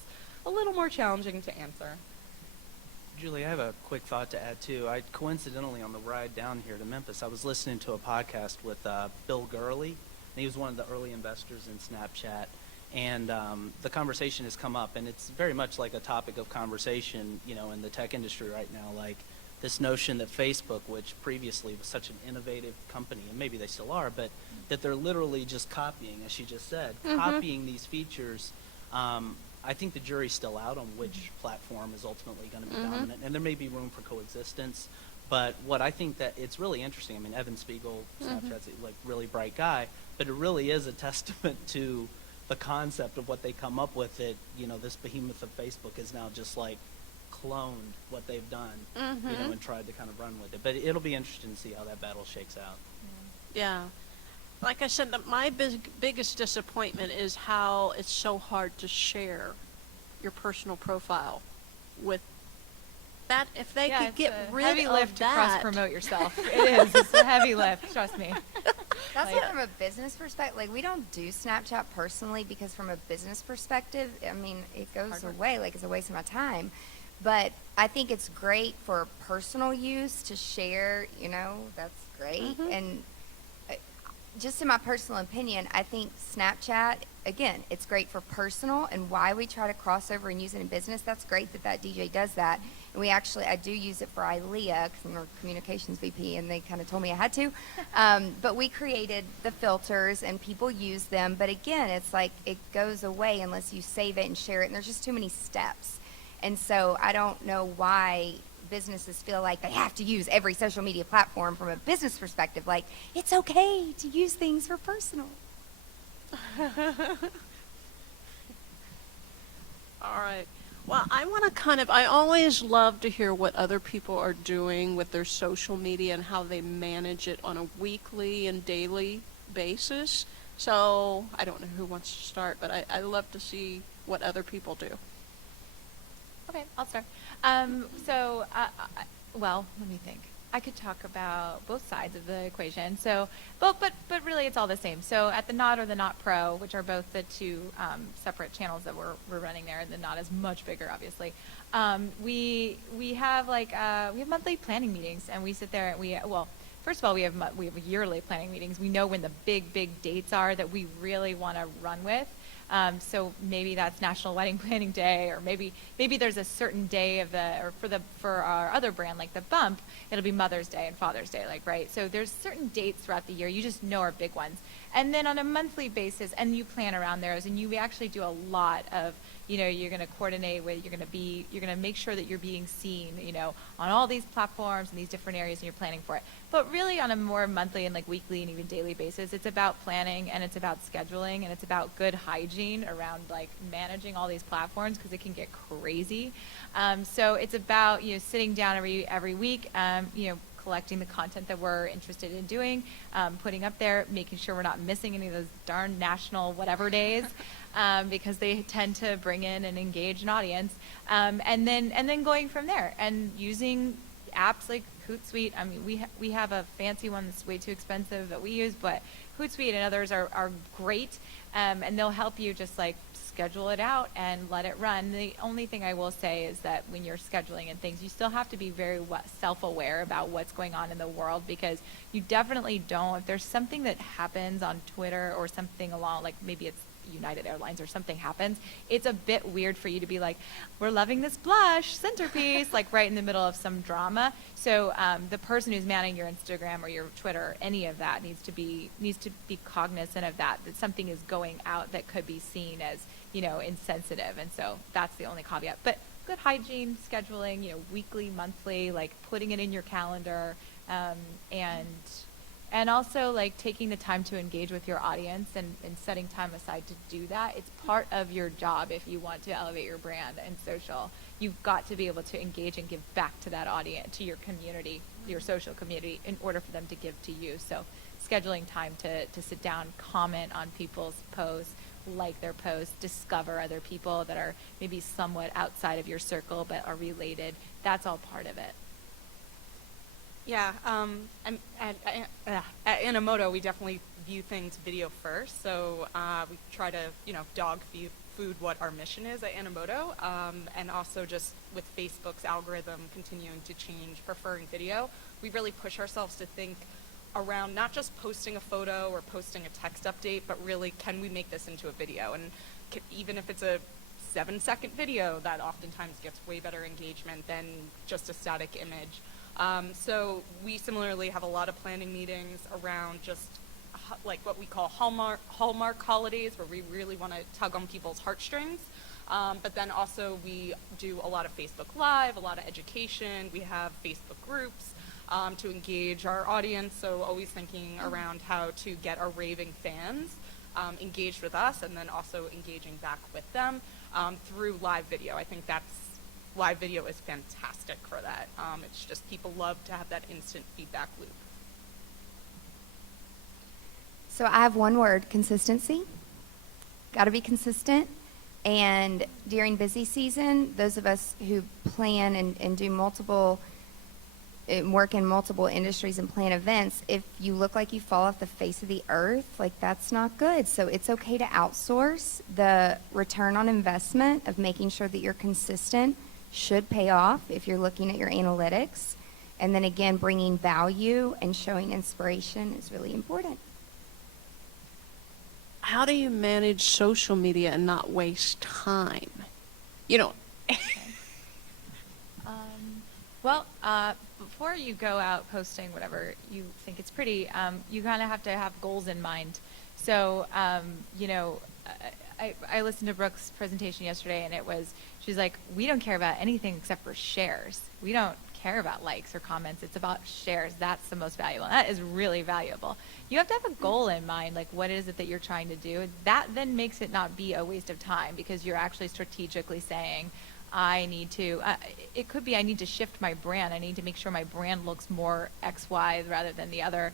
a little more challenging to answer. Julie, I have a quick thought to add too. I coincidentally, on the ride down here to Memphis, I was listening to a podcast with Bill Gurley, and he was one of the early investors in Snapchat. And the conversation has come up, and it's very much like a topic of conversation, in the tech industry right now, like this notion that Facebook, which previously was such an innovative company, and maybe they still are, but that they're literally just copying, as she just said, copying these features. I think the jury's still out on which platform is ultimately going to be dominant, and there may be room for coexistence. But what I think that it's really interesting, Evan Spiegel, Snapchat's a really bright guy, but it really is a testament to the concept of what they come up with. It, this behemoth of Facebook is now just like cloned what they've done, and tried to kind of run with it. But it'll be interesting to see how that battle shakes out. Yeah. Like I said, my biggest disappointment is how it's so hard to share your personal profile with that. If they Yeah, could get it's a rid heavy of lift to cross that, promote yourself. It is. It's a heavy lift. Trust me. That's Like- like from a business perspective. Like, we don't do Snapchat personally because from a business perspective, I mean, it goes Hard work. away. Like, it's a waste of my time. But I think it's great for personal use to share, you know, that's great. And just in my personal opinion, I think Snapchat, again, it's great for personal and why we try to cross over and use it in business. That's great that that DJ does that. And we actually, I do use it for ILEA because I'm a communications VP and they kind of told me I had to. But we created the filters and people use them. But again, it's like it goes away unless you save it and share it. And there's just too many steps. And so I don't know why businesses feel like they have to use every social media platform from a business perspective. Like, it's okay to use things for personal. all right. Well, I want to I always love to hear what other people are doing with their social media and how they manage it on a weekly and daily basis. So I don't know who wants to start, but I love to see what other people do. Okay, I'll start. Well, let me think. I could talk about both sides of the equation. So, but really, it's all the same. So, at the Knot or the Knot Pro, which are both the two separate channels that we're running there, the Knot is much bigger, obviously. We have we have monthly planning meetings, and we sit there and first of all, we have yearly planning meetings. We know when the big dates are that we really want to run with. So maybe that's National Wedding Planning Day, or maybe there's a certain day for our other brand, like the Bump, it'll be Mother's Day and Father's Day, right? So there's certain dates throughout the year you just know are big ones. And then on a monthly basis, and you plan around those, and you actually do a lot of, you're going to coordinate with, you're going to make sure that you're being seen, on all these platforms and these different areas, and you're planning for it. But really on a more monthly and weekly and even daily basis, it's about planning, and it's about scheduling, and it's about good hygiene around managing all these platforms, because it can get crazy. So it's about, sitting down every week, collecting the content that we're interested in doing, putting up there, making sure we're not missing any of those darn national whatever days, because they tend to bring in and engage an audience, and then going from there and using apps like Hootsuite. I mean, we have a fancy one that's way too expensive that we use, but Hootsuite and others are great, and they'll help you just schedule it out and let it run. The only thing I will say is that when you're scheduling and things, you still have to be very self-aware about what's going on in the world, because you definitely don't. If there's something that happens on Twitter or something along, maybe it's United Airlines or something happens, it's a bit weird for you to be like, we're loving this blush centerpiece, right in the middle of some drama. So the person who's manning your Instagram or your Twitter, any of that needs to be cognizant of that something is going out that could be seen as, insensitive. And so that's the only caveat. But good hygiene, scheduling, weekly, monthly, putting it in your calendar, and also taking the time to engage with your audience and setting time aside to do that. It's part of your job if you want to elevate your brand and social. You've got to be able to engage and give back to that audience, to your community, your social community, in order for them to give to you. So scheduling time to sit down, comment on people's posts, like their posts, discover other people that are maybe somewhat outside of your circle but are related. That's all part of it. Yeah, and at Animoto, we definitely view things video first. So we try to, dog food what our mission is at Animoto, and also just with Facebook's algorithm continuing to change, preferring video, we really push ourselves to think around not just posting a photo or posting a text update, but really, can we make this into a video? And even if it's a 7-second video, that oftentimes gets way better engagement than just a static image. So we similarly have a lot of planning meetings around just what we call hallmark holidays, where we really want to tug on people's heartstrings. But then also we do a lot of Facebook Live, a lot of education. We have Facebook groups to engage our audience. So always thinking around how to get our raving fans engaged with us, and then also engaging back with them through live video. I think live video is fantastic for that. It's just people love to have that instant feedback loop. So I have one word: consistency. Got to be consistent. And during busy season, those of us who plan and do multiple, work in multiple industries and plan events, if you look like you fall off the face of the earth, like that's not good. So it's okay to outsource. The return on investment of making sure that you're consistent should pay off if you're looking at your analytics. And then again, bringing value and showing inspiration is really important. How do you manage social media and not waste time? You know, Well, before you go out posting whatever you think it's pretty, you kind of have to have goals in mind. So, you know, I listened to Brooke's presentation yesterday, and she's like, we don't care about anything except for shares. We don't care about likes or comments. It's about shares. That's the most valuable. That is really valuable. You have to have a goal in mind, like what is it that you're trying to do? That then makes it not be a waste of time, because you're actually strategically saying, I need to, it could be I need to shift my brand. I need to make sure my brand looks more X, Y rather than the other.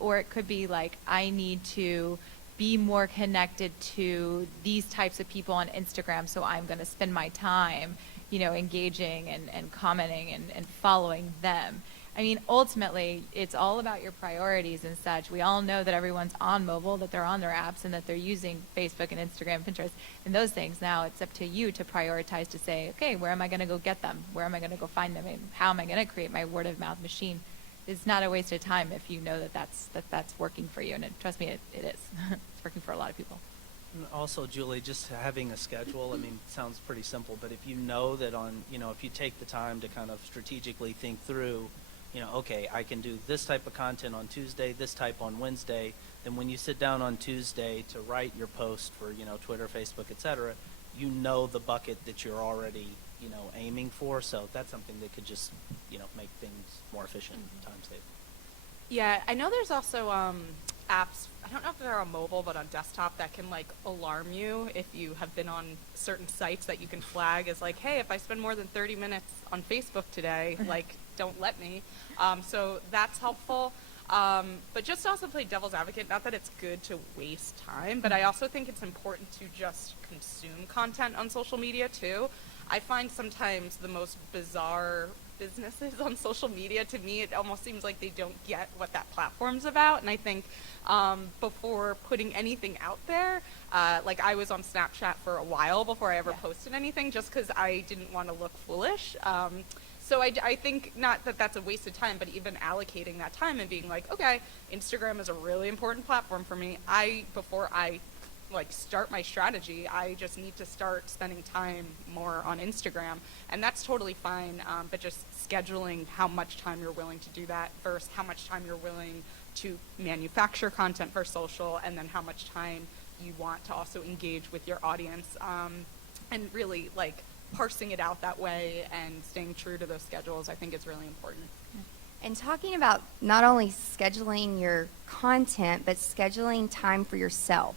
Or it could be like I need to be more connected to these types of people on Instagram, so I'm going to spend my time, you know, engaging and commenting and following them. I mean, ultimately, it's all about your priorities and such. We all know that everyone's on mobile, that they're on their apps, and that they're using Facebook and Instagram, Pinterest, and those things. Now it's up to you to prioritize, to say, okay, where am I going to go get them? Where am I going to go find them? And how am I going to create my word of mouth machine? It's not a waste of time if you know that that's working for you. And trust me, it is. It's working for a lot of people. And also, Julie, just having a schedule, I mean, sounds pretty simple, but if you know that if you take the time to kind of strategically think through, okay, I can do this type of content on Tuesday, this type on Wednesday, then when you sit down on Tuesday to write your post for, Twitter, Facebook, etc., you know the bucket that you're already, aiming for. So that's something that could just, make things more efficient, time saving. Yeah, I know there's also apps, I don't know if they're on mobile, but on desktop that can like alarm you if you have been on certain sites that you can flag as like, hey, if I spend more than 30 minutes on Facebook today, like, don't let me. So that's helpful. But just to also play devil's advocate, not that it's good to waste time, but I also think it's important to just consume content on social media too. I find sometimes the most bizarre businesses on social media, to me, it almost seems like they don't get what that platform's about. And I think before putting anything out there, like I was on Snapchat for a while before I ever posted anything, just because I didn't want to look foolish. So I think not that that's a waste of time, but even allocating that time and being like, okay, Instagram is a really important platform for me. Before I start my strategy, I just need to start spending time more on Instagram, and that's totally fine. But just scheduling how much time you're willing to do that versus how much time you're willing to manufacture content for social, and then how much time you want to also engage with your audience, and really parsing it out that way and staying true to those schedules, I think is really important. And talking about not only scheduling your content, but scheduling time for yourself.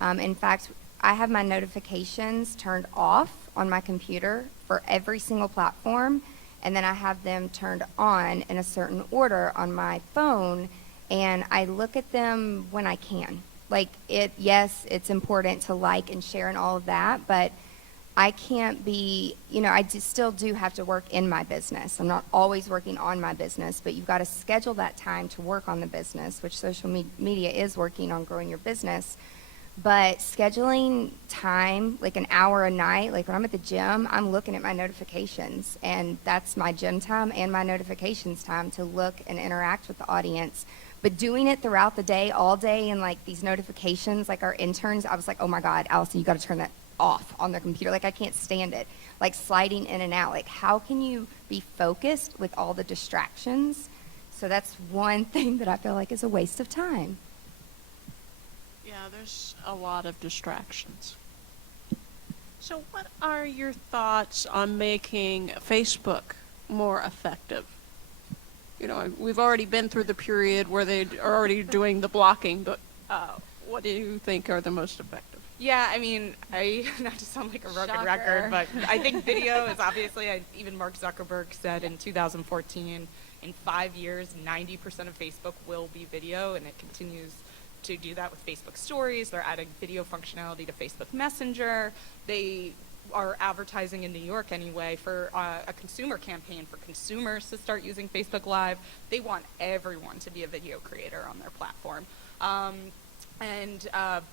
In fact, I have my notifications turned off on my computer for every single platform, and then I have them turned on in a certain order on my phone, and I look at them when I can. Yes, it's important to like and share and all of that, but I can't be, still do have to work in my business. I'm not always working on my business, but you've got to schedule that time to work on the business, which social media is working on growing your business. But scheduling time, like an hour a night, like when I'm at the gym, I'm looking at my notifications, and that's my gym time and my notifications time to look and interact with the audience. But doing it throughout the day, all day, and these notifications, like our interns, I was like, oh my God, Allison, you got to turn that off on their computer. I can't stand it. Sliding in and out. How can you be focused with all the distractions? So that's one thing that I feel like is a waste of time. yeah, there's a lot of distractions. So what are your thoughts on making Facebook more effective? We've already been through the period where they are already doing the blocking, but what do you think are the most effective? Yeah, I mean, not to sound like a broken Shocker. record, but I think video is obviously, even Mark Zuckerberg said in 2014, in 5 years, 90% of Facebook will be video, and it continues to do that with Facebook Stories. They're adding video functionality to Facebook Messenger. They are advertising in New York anyway for a consumer campaign for consumers to start using Facebook Live. They want everyone to be a video creator on their platform.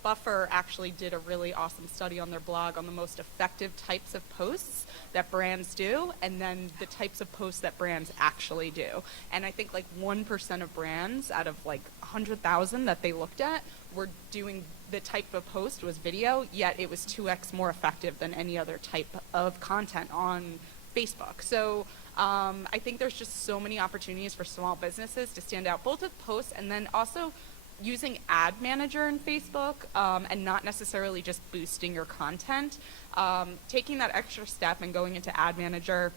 Buffer actually did a really awesome study on their blog on the most effective types of posts that brands do, and then the types of posts that brands actually do. And I think like 1% of brands out of like 100,000 that they looked at were doing the type of post was video, yet it was 2x more effective than any other type of content on Facebook. So I think there's just so many opportunities for small businesses to stand out, both with posts and then also using Ad Manager in Facebook, and not necessarily just boosting your content. Taking that extra step and going into Ad Manager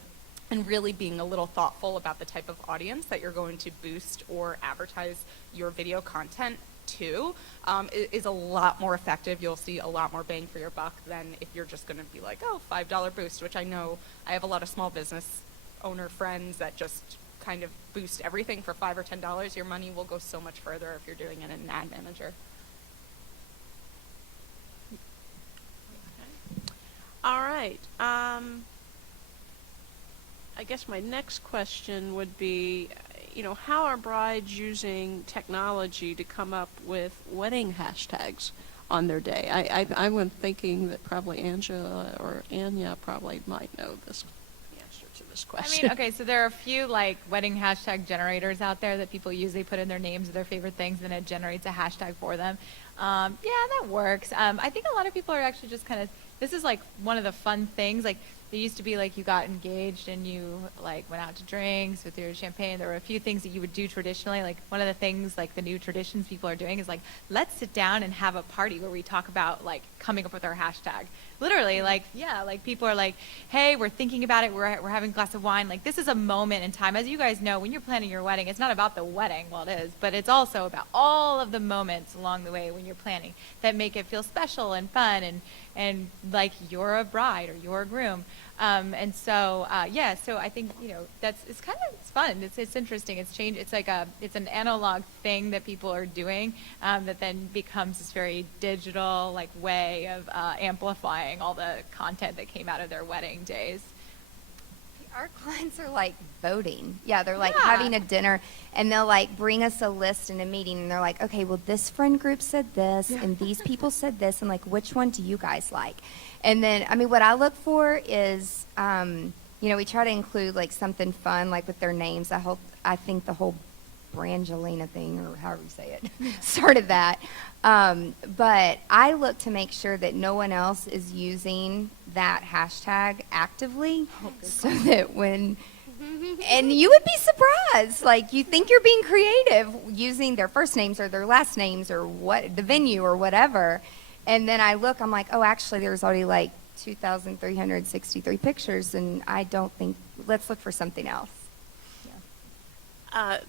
and really being a little thoughtful about the type of audience that you're going to boost or advertise your video content to is a lot more effective. You'll see a lot more bang for your buck than if you're just going to be like, oh, $5 boost, which I know I have a lot of small business owner friends that just kind of boost everything for $5 or $10. Your money will go so much further if you're doing it in an Ad Manager. All right. I guess my next question would be, how are brides using technology to come up with wedding hashtags on their day? I was thinking that probably Anja or Anja probably might know the answer to this question. I mean, okay, so there are a few like wedding hashtag generators out there that people use. They put in their names of their favorite things, and it generates a hashtag for them. Yeah, that works. I think a lot of people are actually just kind of, this is like one of the fun things. Like there used to be like you got engaged and you like went out to drinks with your champagne. There were a few things that you would do traditionally. Like one of the things, like the new traditions people are doing is like, let's sit down and have a party where we talk about like coming up with our hashtag. Literally, like, yeah, like people are like, hey, we're thinking about it. We're having a glass of wine. Like this is a moment in time. As you guys know, when you're planning your wedding, it's not about the wedding. Well, it is, but it's also about all of the moments along the way when you're planning that make it feel special and fun and like you're a bride or you're a groom. And so, yeah, so I think, it's fun. It's interesting. It's changed. It's like it's an analog thing that people are doing, that then becomes this very digital, like way of, amplifying all the content that came out of their wedding days. Our clients are like voting. Yeah, they're like Yeah. having a dinner, and they'll like bring us a list in a meeting, and they're like, okay, well, this friend group said this, and these people said this, and like, which one do you guys like? And then, I mean, what I look for is, we try to include like something fun, like with their names. I think the whole Brangelina thing, or however you say it, started that. But I look to make sure that no one else is using that hashtag actively, so that when, and you would be surprised, like you think you're being creative using their first names or their last names or what, the venue or whatever. And then I look, I'm like, oh, actually there's already like 2,363 pictures, and I don't think, let's look for something else.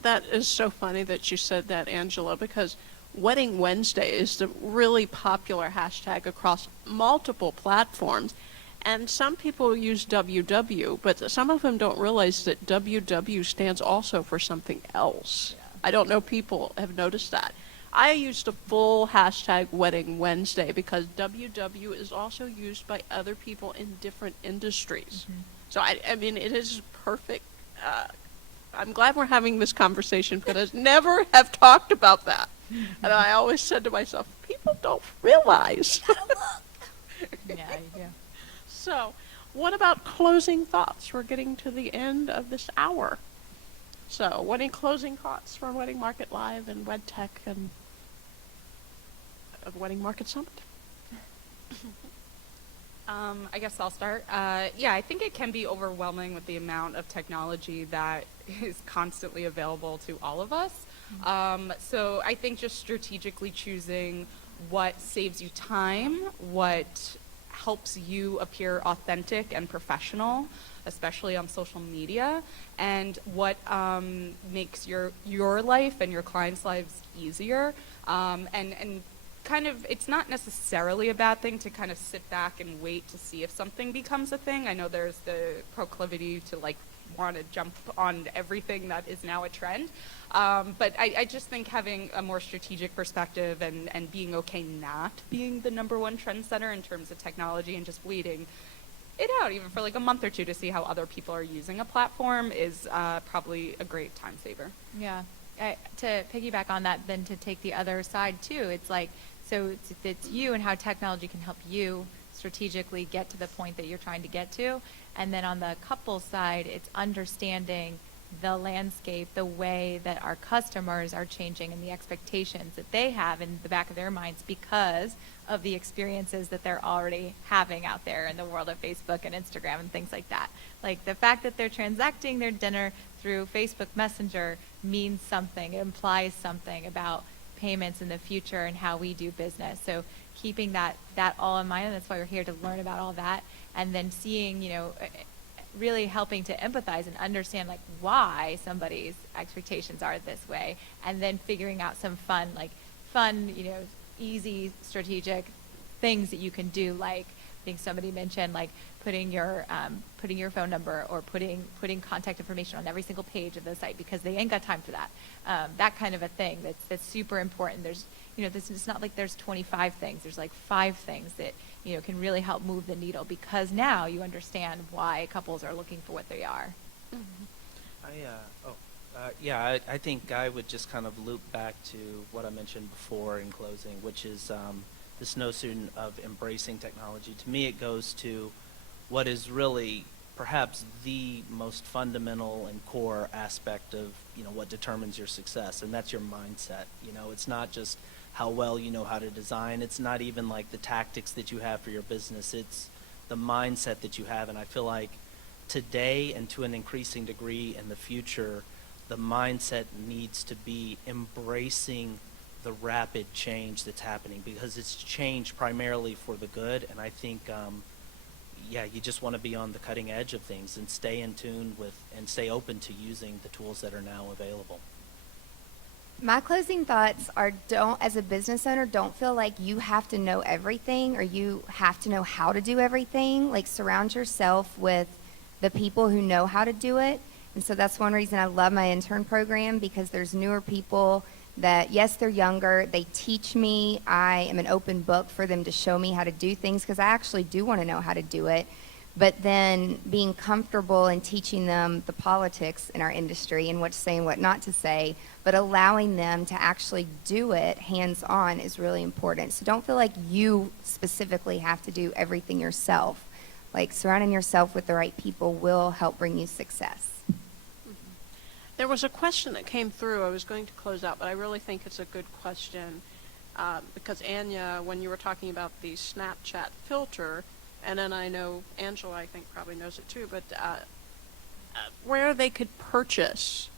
That is so funny that you said that, Angela, because Wedding Wednesday is the really popular hashtag across multiple platforms. And some people use WW, but some of them don't realize that WW stands also for something else. Yeah. I don't know people have noticed that. I used the full hashtag Wedding Wednesday because WW is also used by other people in different industries. Mm-hmm. So, I mean, it is perfect. I'm glad we're having this conversation because I never have talked about that. And I always said to myself, people don't realize. Yeah, you do. So, what about closing thoughts? We're getting to the end of this hour. So, what any closing thoughts for Wedding Market Live and Wedtech and Wedding Market Summit? I guess I'll start. Yeah, I think it can be overwhelming with the amount of technology that is constantly available to all of us. So I think just strategically choosing what saves you time, what helps you appear authentic and professional, especially on social media, and what makes your life and your clients' lives easier, and kind of, it's not necessarily a bad thing to kind of sit back and wait to see if something becomes a thing. I know there's the proclivity to like want to jump on everything that is now a trend. But I just think having a more strategic perspective and being okay not being the number one trendsetter in terms of technology and just waiting it out even for like a month or two to see how other people are using a platform is probably a great time saver. Yeah. To piggyback on that, then to take the other side too, it's like, so it's you and how technology can help you strategically get to the point that you're trying to get to. And then on the couple side, it's understanding the landscape, the way that our customers are changing and the expectations that they have in the back of their minds because of the experiences that they're already having out there in the world of Facebook and Instagram and things like that. Like the fact that they're transacting their dinner through Facebook Messenger means something. It implies something about payments in the future and how we do business. So keeping that all in mind, and that's why we're here to learn about all that, and then seeing, really helping to empathize and understand like why somebody's expectations are this way, and then figuring out some fun, easy, strategic things that you can do, like I think somebody mentioned like putting your phone number or putting contact information on every single page of the site because they ain't got time for that. That kind of a thing that's super important. There's it's not like there's 25 things. There's like 5 things that can really help move the needle because now you understand why couples are looking for what they are. Mm-hmm. I think I would just kind of loop back to what I mentioned before in closing, which is this notion of embracing technology. To me, it goes to what is really perhaps the most fundamental and core aspect of what determines your success, and that's your mindset. It's not just how well you know how to design. It's not even like the tactics that you have for your business. It's the mindset that you have, and I feel like today and to an increasing degree in the future, the mindset needs to be embracing the rapid change that's happening because it's change primarily for the good, and I think you just want to be on the cutting edge of things and stay in tune with and stay open to using the tools that are now available. My closing thoughts are as a business owner, don't feel like you have to know everything or you have to know how to do everything. Like surround yourself with the people who know how to do it. And so that's one reason I love my intern program because there's newer people that, yes, they're younger. They teach me. I am an open book for them to show me how to do things because I actually do want to know how to do it. But then being comfortable in teaching them the politics in our industry and what to say and what not to say, but allowing them to actually do it hands-on is really important. So don't feel like you specifically have to do everything yourself. Like surrounding yourself with the right people will help bring you success. There was a question that came through. I was going to close out, but I really think it's a good question because Anja, when you were talking about the Snapchat filter, and then I know Angela, I think, probably knows it too, but where they could purchase,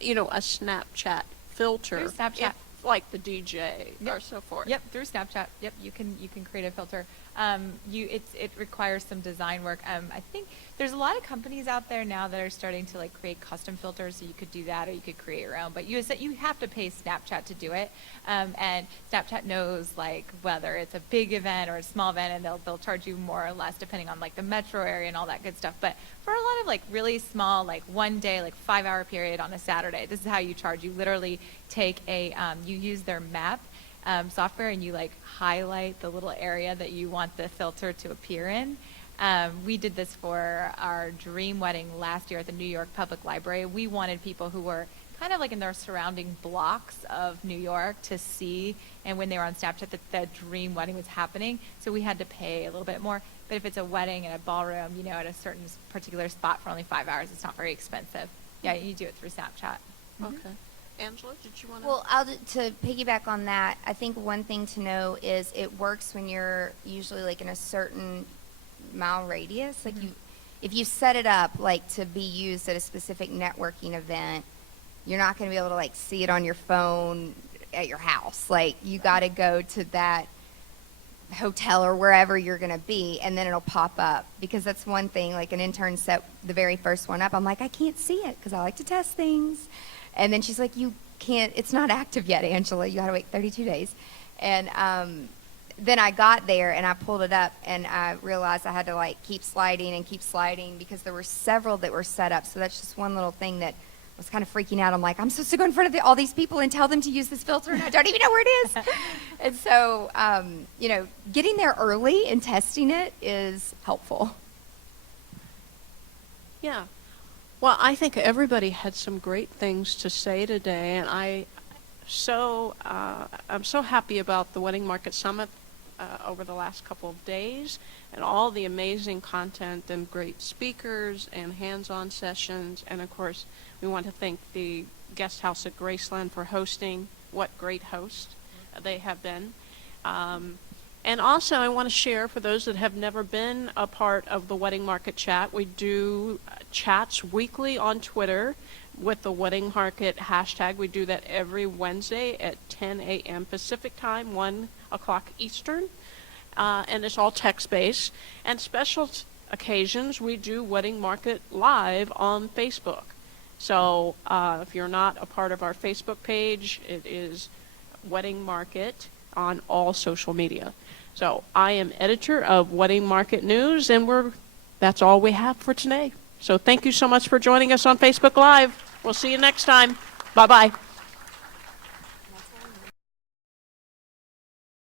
a Snapchat filter. Through Snapchat. Like the DJ Yep. or so forth. Yep, through Snapchat. Yep, you can create a filter. It requires some design work. I think there's a lot of companies out there now that are starting to like create custom filters, so you could do that or you could create your own. But you have to pay Snapchat to do it, and Snapchat knows like whether it's a big event or a small event, and they'll charge you more or less depending on like the metro area and all that good stuff. But for a lot of like really small, like 1 day, like 5-hour period on a Saturday, this is how you charge. You literally take you use their map software and you like highlight the little area that you want the filter to appear in. We did this for our dream wedding last year at the New York Public Library. We wanted people who were kind of like in their surrounding blocks of New York to see, and when they were on Snapchat, that the dream wedding was happening. So we had to pay a little bit more. But if it's a wedding in a ballroom, at a certain particular spot for only 5 hours, it's not very expensive. Yeah, you do it through Snapchat. Okay. Angela, did you want to? Well, to piggyback on that, I think one thing to know is it works when you're usually like in a certain mile radius. Like if you set it up like to be used at a specific networking event, you're not going to be able to like see it on your phone at your house. Like you got to go to that hotel or wherever you're going to be, and then it'll pop up, because that's one thing. Like an intern set the very first one up. I'm like, I can't see it because I like to test things. And then she's like, you can't, it's not active yet, Angela. You got to wait 32 days. And then I got there and I pulled it up and I realized I had to like keep sliding because there were several that were set up. So that's just one little thing that was kind of freaking out. I'm like, I'm supposed to go in front of all these people and tell them to use this filter and I don't even know where it is. And so, getting there early and testing it is helpful. Yeah. Well, I think everybody had some great things to say today, and I'm so happy about the Wedding Market Summit over the last couple of days, and all the amazing content and great speakers and hands-on sessions. And of course, we want to thank the guest house at Graceland for hosting. What great hosts they have been. And also, I want to share, for those that have never been a part of the Wedding Market Chat, we do chats weekly on Twitter with the Wedding Market hashtag. We do that every Wednesday at 10 a.m. Pacific Time, 1 o'clock Eastern, and it's all text-based. And special occasions, we do Wedding Market Live on Facebook. So if you're not a part of our Facebook page, it is Wedding Market on all social media. So I am editor of Wedding Market News, and that's all we have for today. So thank you so much for joining us on Facebook Live. We'll see you next time. Bye-bye.